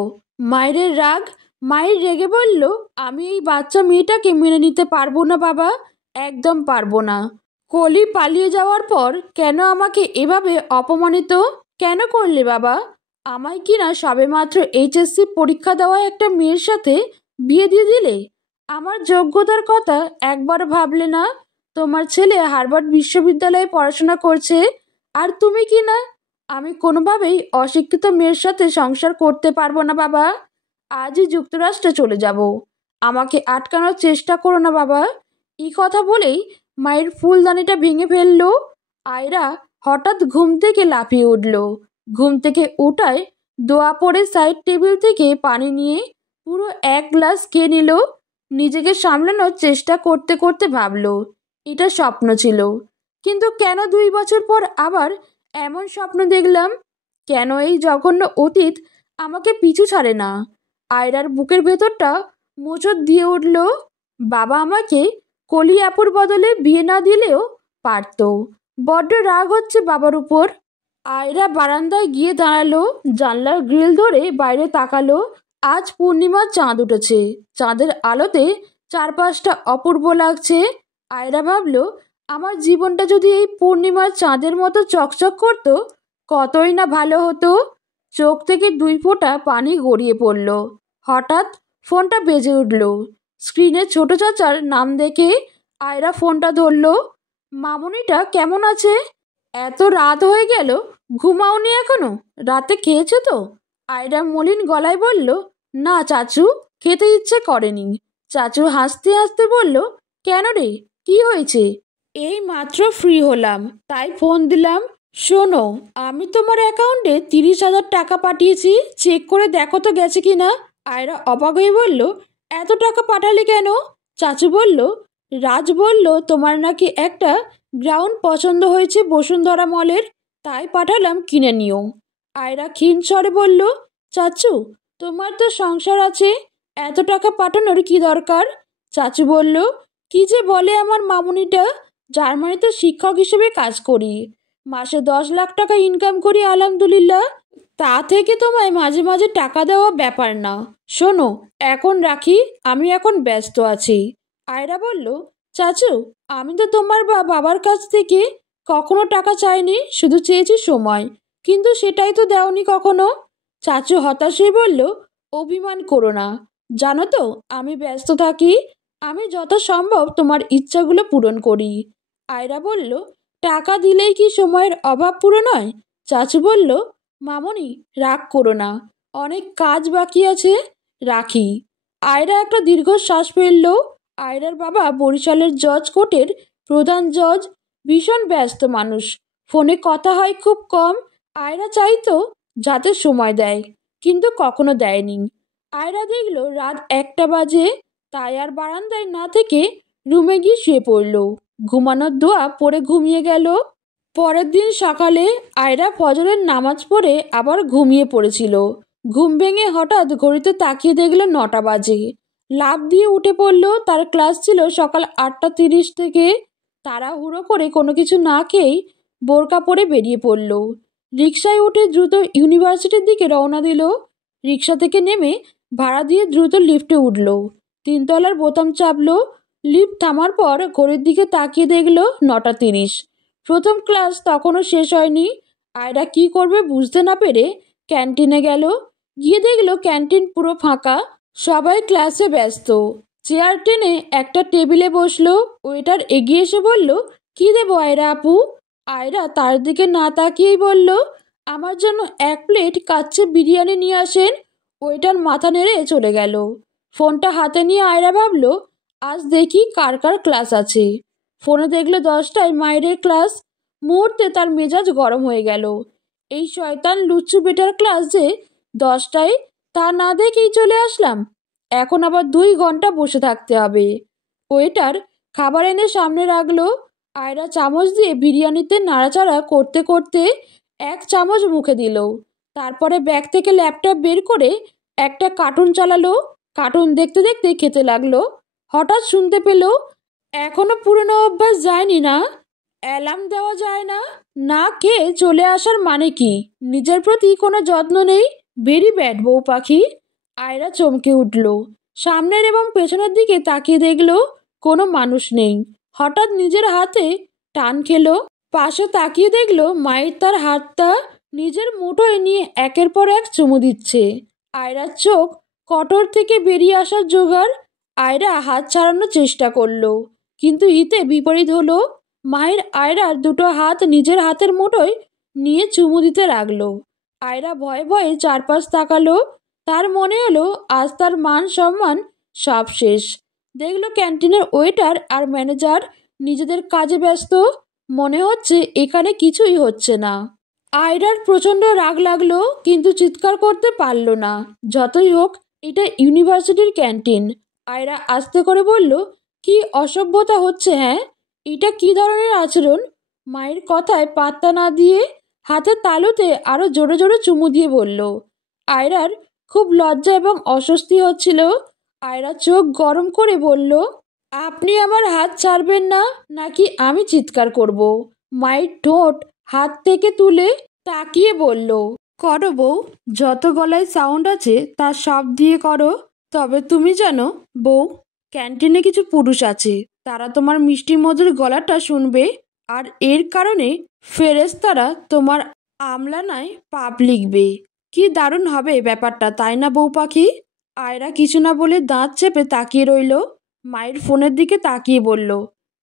মায়ের রাগ। মায়ের রেগে বলল, আমি এই বাচ্চা মেয়েটাকে মেনে নিতে পারবো না বাবা, একদম পারবো না। কলি পালিয়ে যাওয়ার পর কেন আমাকে এভাবে অপমানিত কেন করলে বাবা? আমায় কিনা সবেমাত্র এইচএসসি পরীক্ষা দেওয়া একটা মেয়ের সাথে বিয়ে দিয়ে দিলে। আমার যোগ্যতার কথা একবার ভাবলে না? তোমার ছেলে হার্ভার্ড বিশ্ববিদ্যালয়ে পড়াশোনা করছে, আর তুমি কি না? আমি কোনোভাবেই অশিক্ষিত মেয়ের সাথে সংসার করতে পারবো না বাবা। আজই যুক্তরাষ্ট্রে চলে যাব। আমাকে আটকানোর চেষ্টা করো না বাবা। এই কথা বলেই মায়ের ফুলদানিটা ভেঙে ফেললো। আয়রা হঠাৎ ঘুম থেকে লাফিয়ে উঠল। ঘুম থেকে উঠায় দোয়া পড়ে সাইড টেবিল থেকে পানি নিয়ে পুরো 1 গ্লাস খেয়ে নিল। নিজেকে সামলানোর চেষ্টা করতে করতে ভাবল, এটা স্বপ্ন ছিল, কিন্তু কেন 2 বছর পর আবার এমন স্বপ্ন দেখলাম? কেন এই জঘন্য অতীত আমাকে পিছু ছাড়ে না? আয়রার বুকের ভেতরটা মোচড় দিয়ে উঠল। বাবা আমাকে কলি আপুর বদলে বিয়ে না দিলেও পারত। বড্ড রাগ হচ্ছে বাবার উপর। আয়রা বারান্দায় গিয়ে দাঁড়ালো, জানলার গ্রিল ধরে বাইরে তাকালো। আজ পূর্ণিমার চাঁদ উঠেছে। চাঁদের আলোতে চারপাশটা অপূর্ব লাগছে। আয়রা ভাবলো, আমার জীবনটা যদি এই পূর্ণিমার চাঁদের মতো চকচক করতো, কতই না ভালো হতো। চোখ থেকে 2 ফোঁটা পানি গড়িয়ে পড়ল। হঠাৎ ফোনটা বেজে উঠল। স্ক্রিনে ছোট চাচার নাম দেখে আয়রা ফোনটা ধরল। মামুনিটা কেমন আছে? এত রাত হয়ে গেল, ঘুমাওনি এখনো? রাতে খেয়েছো তো? আয়রা মলিন গলায় বলল, না চাচু, খেতে ইচ্ছে করেনি। চাচু হাসতে হাসতে বলল, কেন রে, কি হয়েছে? এই মাত্র ফ্রি হলাম, তাই ফোন দিলাম। শোনো, আমি তোমার অ্যাকাউন্টে 30,000 টাকা পাঠিয়েছি, চেক করে দেখো তো গেছে কিনা। আয়রা অবাক হয়ে বলল, এত টাকা পাঠালে কেন? চাচু বলল, রাজ বলল তোমার নাকি একটা গ্রাউন্ড পছন্দ হয়েছে বসুন্ধরা মলের, তাই পাঠালাম, কিনে নিও। আয়রা ক্ষীণ স্বরে বলল, চাচু, তোমার তো সংসার আছে, এত টাকা পাঠানোর কি দরকার? চাচু বলল, কি যে বলে আমার মামুনিটা, জার্মানিতে শিক্ষক হিসেবে কাজ করি, মাসে 10 লাখ টাকা ইনকাম করি আলহামদুলিল্লাহ, তা থেকে তোমায় মাঝে মাঝে টাকা দেওয়া ব্যাপার না। শোনো, এখন রাখি, আমি এখন ব্যস্ত আছি। আয়রা বলল, চাচু, আমি তো তোমার বাবার কাছ থেকে কখনো টাকা চাইনি, শুধু চেয়েছি সময়, কিন্তু সেটাই তো দেওনি কখনো। চাচু হতাশ হয়ে বলল, অভিমান করো না, জানো তো আমি ব্যস্ত থাকি, আমি যথাসম্ভব তোমার ইচ্ছাগুলো পূরণ করি। আয়রা বলল, টাকা দিলেই কি সময়ের অভাব পূরণ হয়? চাচু বলল, মামনি রাগ করো না, অনেক কাজ বাকি আছে, রাখি। আয়রা একটা দীর্ঘশ্বাস ফেলল। আয়রার বাবা বরিশালের জজ কোর্টের প্রধান জজ, ভীষণ ব্যস্ত মানুষ, ফোনে কথা হয় খুব কম। আয়রা চাইতো যাতে সময় দেয়, কিন্তু কখনো দেয়নি। আয়রা দেখলো রাত 1টা বাজে, তাই আর বারান্দায় না থেকে রুমে গিয়ে শুয়ে পড়ল। ঘুমানোর দোয়া পড়ে ঘুমিয়ে গেল। পরের দিন সকালে আয়রা ফজরের নামাজ পড়ে আবার ঘুমিয়ে পড়েছিল। ঘুম ভেঙে হঠাৎ ঘড়িতে তাকিয়ে দেখল 9টা বাজে। লাফ দিয়ে উঠে পড়ল। তার ক্লাস ছিল সকাল 8টা 30 থেকে। তাড়াহুড়ো করে কোনো কিছু না খেয়েই বোরকা পরে বেরিয়ে পড়ল। রিকশায় উঠে দ্রুত ইউনিভার্সিটির দিকে রওনা দিল। রিকশা থেকে নেমে ভাড়া দিয়ে দ্রুত লিফটে উঠল। 3তলার বোতাম চাপল। লিফট থামার পর ঘড়ির দিকে তাকিয়ে দেখল 9টা 30। প্রথম ক্লাস তখনও শেষ হয়নি। আয়রা কি করবে বুঝতে না পেরে ক্যান্টিনে গেল। গিয়ে দেখলো ক্যান্টিন পুরো ফাঁকা, সবাই ক্লাসে ব্যস্ত। চেয়ার টেনে একটা টেবিলে বসলো। ওয়েটার এগিয়ে এসে বলল, কি দেবো আয়রা আপু? আয়রা তার দিকে না তাকিয়েই বলল, আমার জন্য 1 প্লেট কাচ্চি বিরিয়ানি নিয়ে আসেন। ওয়েটার মাথা নেড়ে চলে গেল। ফোনটা হাতে নিয়ে আয়রা ভাবলো, আজ দেখি কার কার ক্লাস আছে। ফোনে দেখলো 10টায় মায়ের ক্লাস। মুহূর্তে তার মেজাজ গরম হয়ে গেল। এই শয়তান লুচ্চু বেটার ক্লাস যে 10টায়, তা না দেখেই চলে আসলাম। এখন আবার 2 ঘন্টা বসে থাকতে হবে। ওয়েটার খাবার এনে সামনে রাখলো। আয়রা চামচ দিয়ে বিরিয়ানিতে নাড়াচাড়া করতে করতে 1 চামচ মুখে দিল। তারপরে ব্যাগ থেকে ল্যাপটপ বের করে একটা কার্টুন চালালো। কার্টুন দেখতে দেখতে খেতে লাগলো। হঠাৎ শুনতে পেল, এখনো পুরনো অভ্যাস যায়নি না? অ্যালার্ম দেওয়া যায় না? না খেয়ে চলে আসার মানে কি? নিজের প্রতি কোনো যত্ন নেই, ভেরি ব্যাড বউ পাখি। আয়রা চমকে উঠল। সামনের এবং পেছনের দিকে তাকিয়ে দেখল কোনো মানুষ নেই। হঠাৎ নিজের হাতে টান খেলো। পাশে তাকিয়ে দেখল মায়ের তার হাতটা নিজের মুঠোয় নিয়ে একের পর এক চুমু দিচ্ছে। আয়রার চোখ কটর থেকে বেরিয়ে আসার জোগাড়। আয়রা হাত ছাড়ানোর চেষ্টা করলো, কিন্তু হিতে বিপরীত হলো। মায়ের আয়রার দুটো হাত নিজের হাতের মুঠোয় নিয়ে চুমু দিতে লাগলো। আয়রা ভয়ে ভয়ে চারপাশ তাকালো। তার মনে হলো আজ তার মান সম্মান সব শেষ। দেখলো ক্যান্টিনের ওয়েটার আর ম্যানেজার নিজেদের কাজে ব্যস্ত। মনে হচ্ছে এখানে কিছুই হচ্ছে না। আয়রার প্রচণ্ড রাগ লাগলো, কিন্তু চিৎকার করতে পারল না। যতই হোক, এটা ইউনিভার্সিটির ক্যান্টিন। আয়রা আস্তে করে বলল, কি অসভ্যতা হচ্ছে? হ্যাঁ, এটা কি ধরনের আচরণ? মায়ের কথায় পাত্তা না দিয়ে হাতের তালুতে আরো জোরে জোরে চুমু দিয়ে বলল। আয়রার খুব লজ্জা এবং অস্বস্তি হচ্ছিল। আয়রা চোখ গরম করে বলল, আপনি আমার হাত ছাড়বেন না, নাকি আমি চিৎকার করব? মায়ের ঠোঁট হাত থেকে তুলে তাকিয়ে বলল, করো বউ, যত গলায় সাউন্ড আছে তা সব দিয়ে করো। তবে তুমি জানো বউ, ক্যান্টিনে কিছু পুরুষ আছে, তারা তোমার মিষ্টি মধুর গলাটা শুনবে, আর এর কারণে ফেরেশতারা তোমার আমলানায় পাপ লিখবে। কি দারুণ হবে ব্যাপারটা, তাই না বউ পাখি? আয়রা কিছু না বলে দাঁত চেপে তাকিয়ে রইল। মায়ের ফোনের দিকে তাকিয়ে বলল,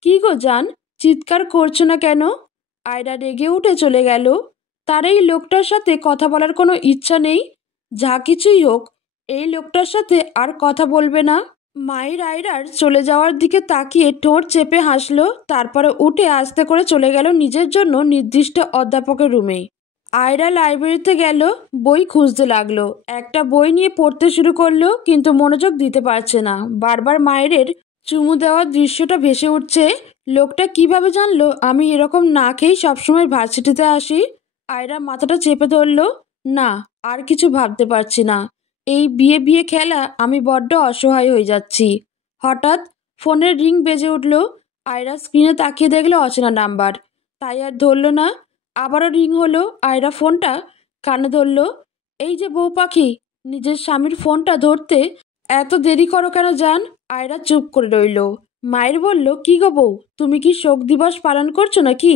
কি গো জান, চিৎকার করছো না কেন? আয়রা রেগে উঠে চলে গেল। তার এই লোকটার সাথে কথা বলার কোনো ইচ্ছা নেই। যা কিছুই হোক, এই লোকটার সাথে আর কথা বলবে না। মায়ের আয়রার চলে যাওয়ার দিকে তাকিয়ে ঠোঁট চেপে হাসলো, তারপরে উঠে আস্তে করে চলে গেল নিজের জন্য নির্দিষ্ট অধ্যাপকের রুমে। আয়রা লাইব্রেরিতে গেল, বই খুঁজতে লাগলো। একটা বই নিয়ে পড়তে শুরু করলো, কিন্তু মনোযোগ দিতে পারছে না। বারবার মায়ের চুমু দেওয়ার দৃশ্যটা ভেসে উঠছে। লোকটা কিভাবে জানলো আমি এরকম না খেয়েই সবসময় ভার্সিটিতে আসি? আয়রা মাথাটা চেপে ধরলো। না, আর কিছু ভাবতে পারছি না। এই বিয়ে বিয়ে খেলা আমি বড্ড অসহায় হয়ে যাচ্ছি। হঠাৎ ফোনের রিং বেজে উঠল। আয়রা স্ক্রিনে তাকিয়ে দেখলো অচেনা নাম্বার। তাই আর ধরল না। আবারও রিং হলো। আয়রা ফোনটা কানে ধরল। এই যে বউ পাখি, নিজের স্বামীর ফোনটা ধরতে এত দেরি করো কেন জান? আয়রা চুপ করে রইল। মায়ের বলল, কি গো বউ, তুমি কি শোক দিবস পালন করছো নাকি?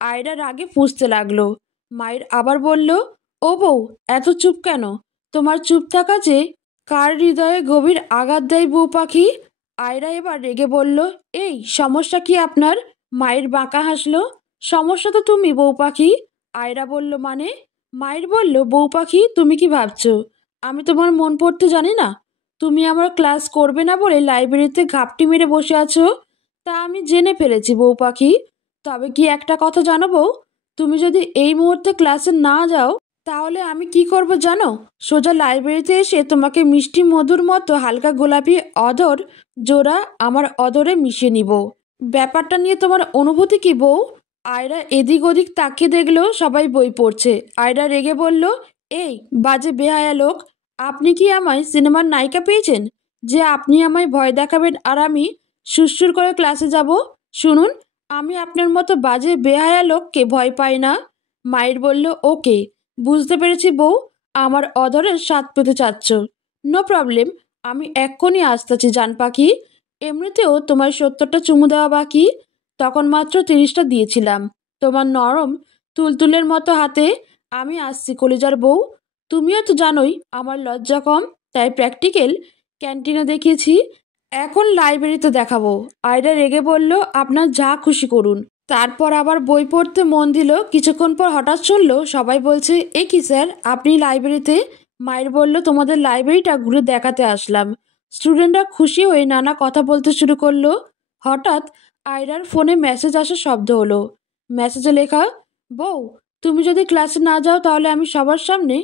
আয়রা রাগে ফুঁসতে লাগলো। মায়ের আবার বলল, ও বউ, এত চুপ কেন? তোমার চুপ থাকা যে কার হৃদয়ে গভীর আঘাত দেয় বউ পাখি। আয়রা এবার রেগে বলল, এই সমস্যা কি আপনার? মায়ের বাঁকা হাসলো। সমস্যা তো তুমি বউ পাখি। আয়রা বলল, মানে? মায়ের বলল, বউ পাখি, তুমি কি ভাবছো আমি তোমার মন পড়তে জানি না? তুমি আমার ক্লাস করবে না বলে লাইব্রেরিতে ঘাপটি মেরে বসে আছো, তা আমি জেনে ফেলেছি বউ পাখি। তবে কি একটা কথা জানো বউ, তুমি যদি এই মুহূর্তে ক্লাসে না যাও তাহলে আমি কি করব জানো? সোজা লাইব্রেরিতে এসে তোমাকে মিষ্টি মধুর মতো হালকা গোলাপি অধর জোড়া আমার অধরে মিশিয়ে নিব। ব্যাপারটা নিয়ে তোমার অনুভূতি কি বউ? আয়রা এদিক ওদিক তাকিয়ে দেখলো সবাই বই পড়ছে। আয়রা রেগে বলল, এই বাজে বেহায়া লোক, আপনি কি আমায় সিনেমার নায়িকা পেয়েছেন যে আপনি আমায় ভয় দেখাবেন আর আমি সুরসুর করে ক্লাসে যাব? শুনুন, আমি আপনার মতো বাজে বেহায়া লোককে ভয় পাই না। মায়ের বলল, ওকে, বুঝতে পেরেছি বউ, আমার অধরের স্বাদ পেতে চাচ্ছ। নো প্রবলেম, আমি এক্ষুনি আসতেছি জান পাখি। এমনিতেও তোমার 70টা চুমু দেওয়া বাকি, তখন মাত্র 30টা দিয়েছিলাম তোমার নরম তুলতুলের মতো হাতে। আমি আসছি কলিজার বউ। তুমিও তো জানোই আমার লজ্জা কম, তাই প্র্যাকটিক্যাল ক্যান্টিনে দেখিয়েছি, এখন লাইব্রেরিতে দেখাবো। আয়রা রেগে বলল, আপনার যা খুশি করুন। তারপর আবার বই পড়তে মন দিল। কিছুক্ষণ পর হঠাৎ শুনলো সবাই বলছে, এ কি স্যার, আপনি লাইব্রেরিতে? মায়ের বলল, তোমাদের লাইব্রেরিটা ঘুরে দেখাতে আসলাম। স্টুডেন্টরা খুশি হয়ে নানা কথা বলতে শুরু করলো। হঠাৎ আয়রার ফোনে মেসেজ আসার শব্দ হলো। মেসেজে লেখা, বউ, তুমি যদি ক্লাসে না যাও তাহলে আমি সবার সামনে,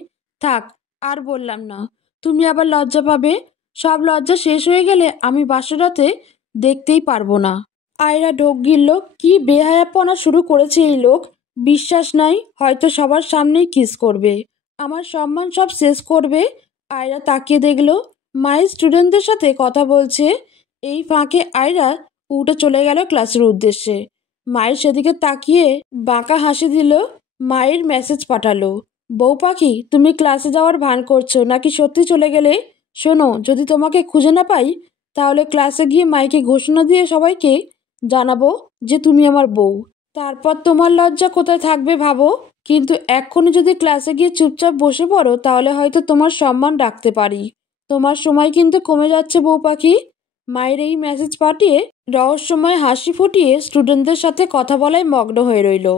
থাক আর বললাম না, তুমি আবার লজ্জা পাবে। সব লজ্জা শেষ হয়ে গেলে আমি বাসরাতে দেখতেই পারবো না। আয়রা ঢোক গিলল। কি বেহায়াপনা শুরু করেছে এই লোক। বিশ্বাস নাই, হয়তো সবার সামনেই কিস করবে, আমার সম্মান সব শেষ করবে। আয়রা তাকিয়ে দেখল মায়ের স্টুডেন্টদের সাথে কথা বলছে। এই ফাঁকে আয়রা উঠে চলে গেল ক্লাসের উদ্দেশ্যে। মায়ের সেদিকে তাকিয়ে বাঁকা হাসি দিল। মায়ের মেসেজ পাঠালো, বউ পাখি, তুমি ক্লাসে যাওয়ার ভান করছো নাকি সত্যি চলে গেলে? শোনো, যদি তোমাকে খুঁজে না পাই তাহলে ক্লাসে গিয়ে মাইকে ঘোষণা দিয়ে সবাইকে জানাবো যে তুমি আমার বউ। তারপর তোমার লজ্জা কোথায় থাকবে ভাবো। কিন্তু এক্ষুনি যদি ক্লাসে গিয়ে চুপচাপ বসে পড়ো তাহলে হয়তো তোমার সম্মান রাখতে পারি। তোমার সময় কিন্তু কমে যাচ্ছে বউ পাখি। মায়ের এই মেসেজ পাঠিয়ে রহস্যময় হাসি ফুটিয়ে স্টুডেন্টদের সাথে কথা বলায় মগ্ন হয়ে রইল।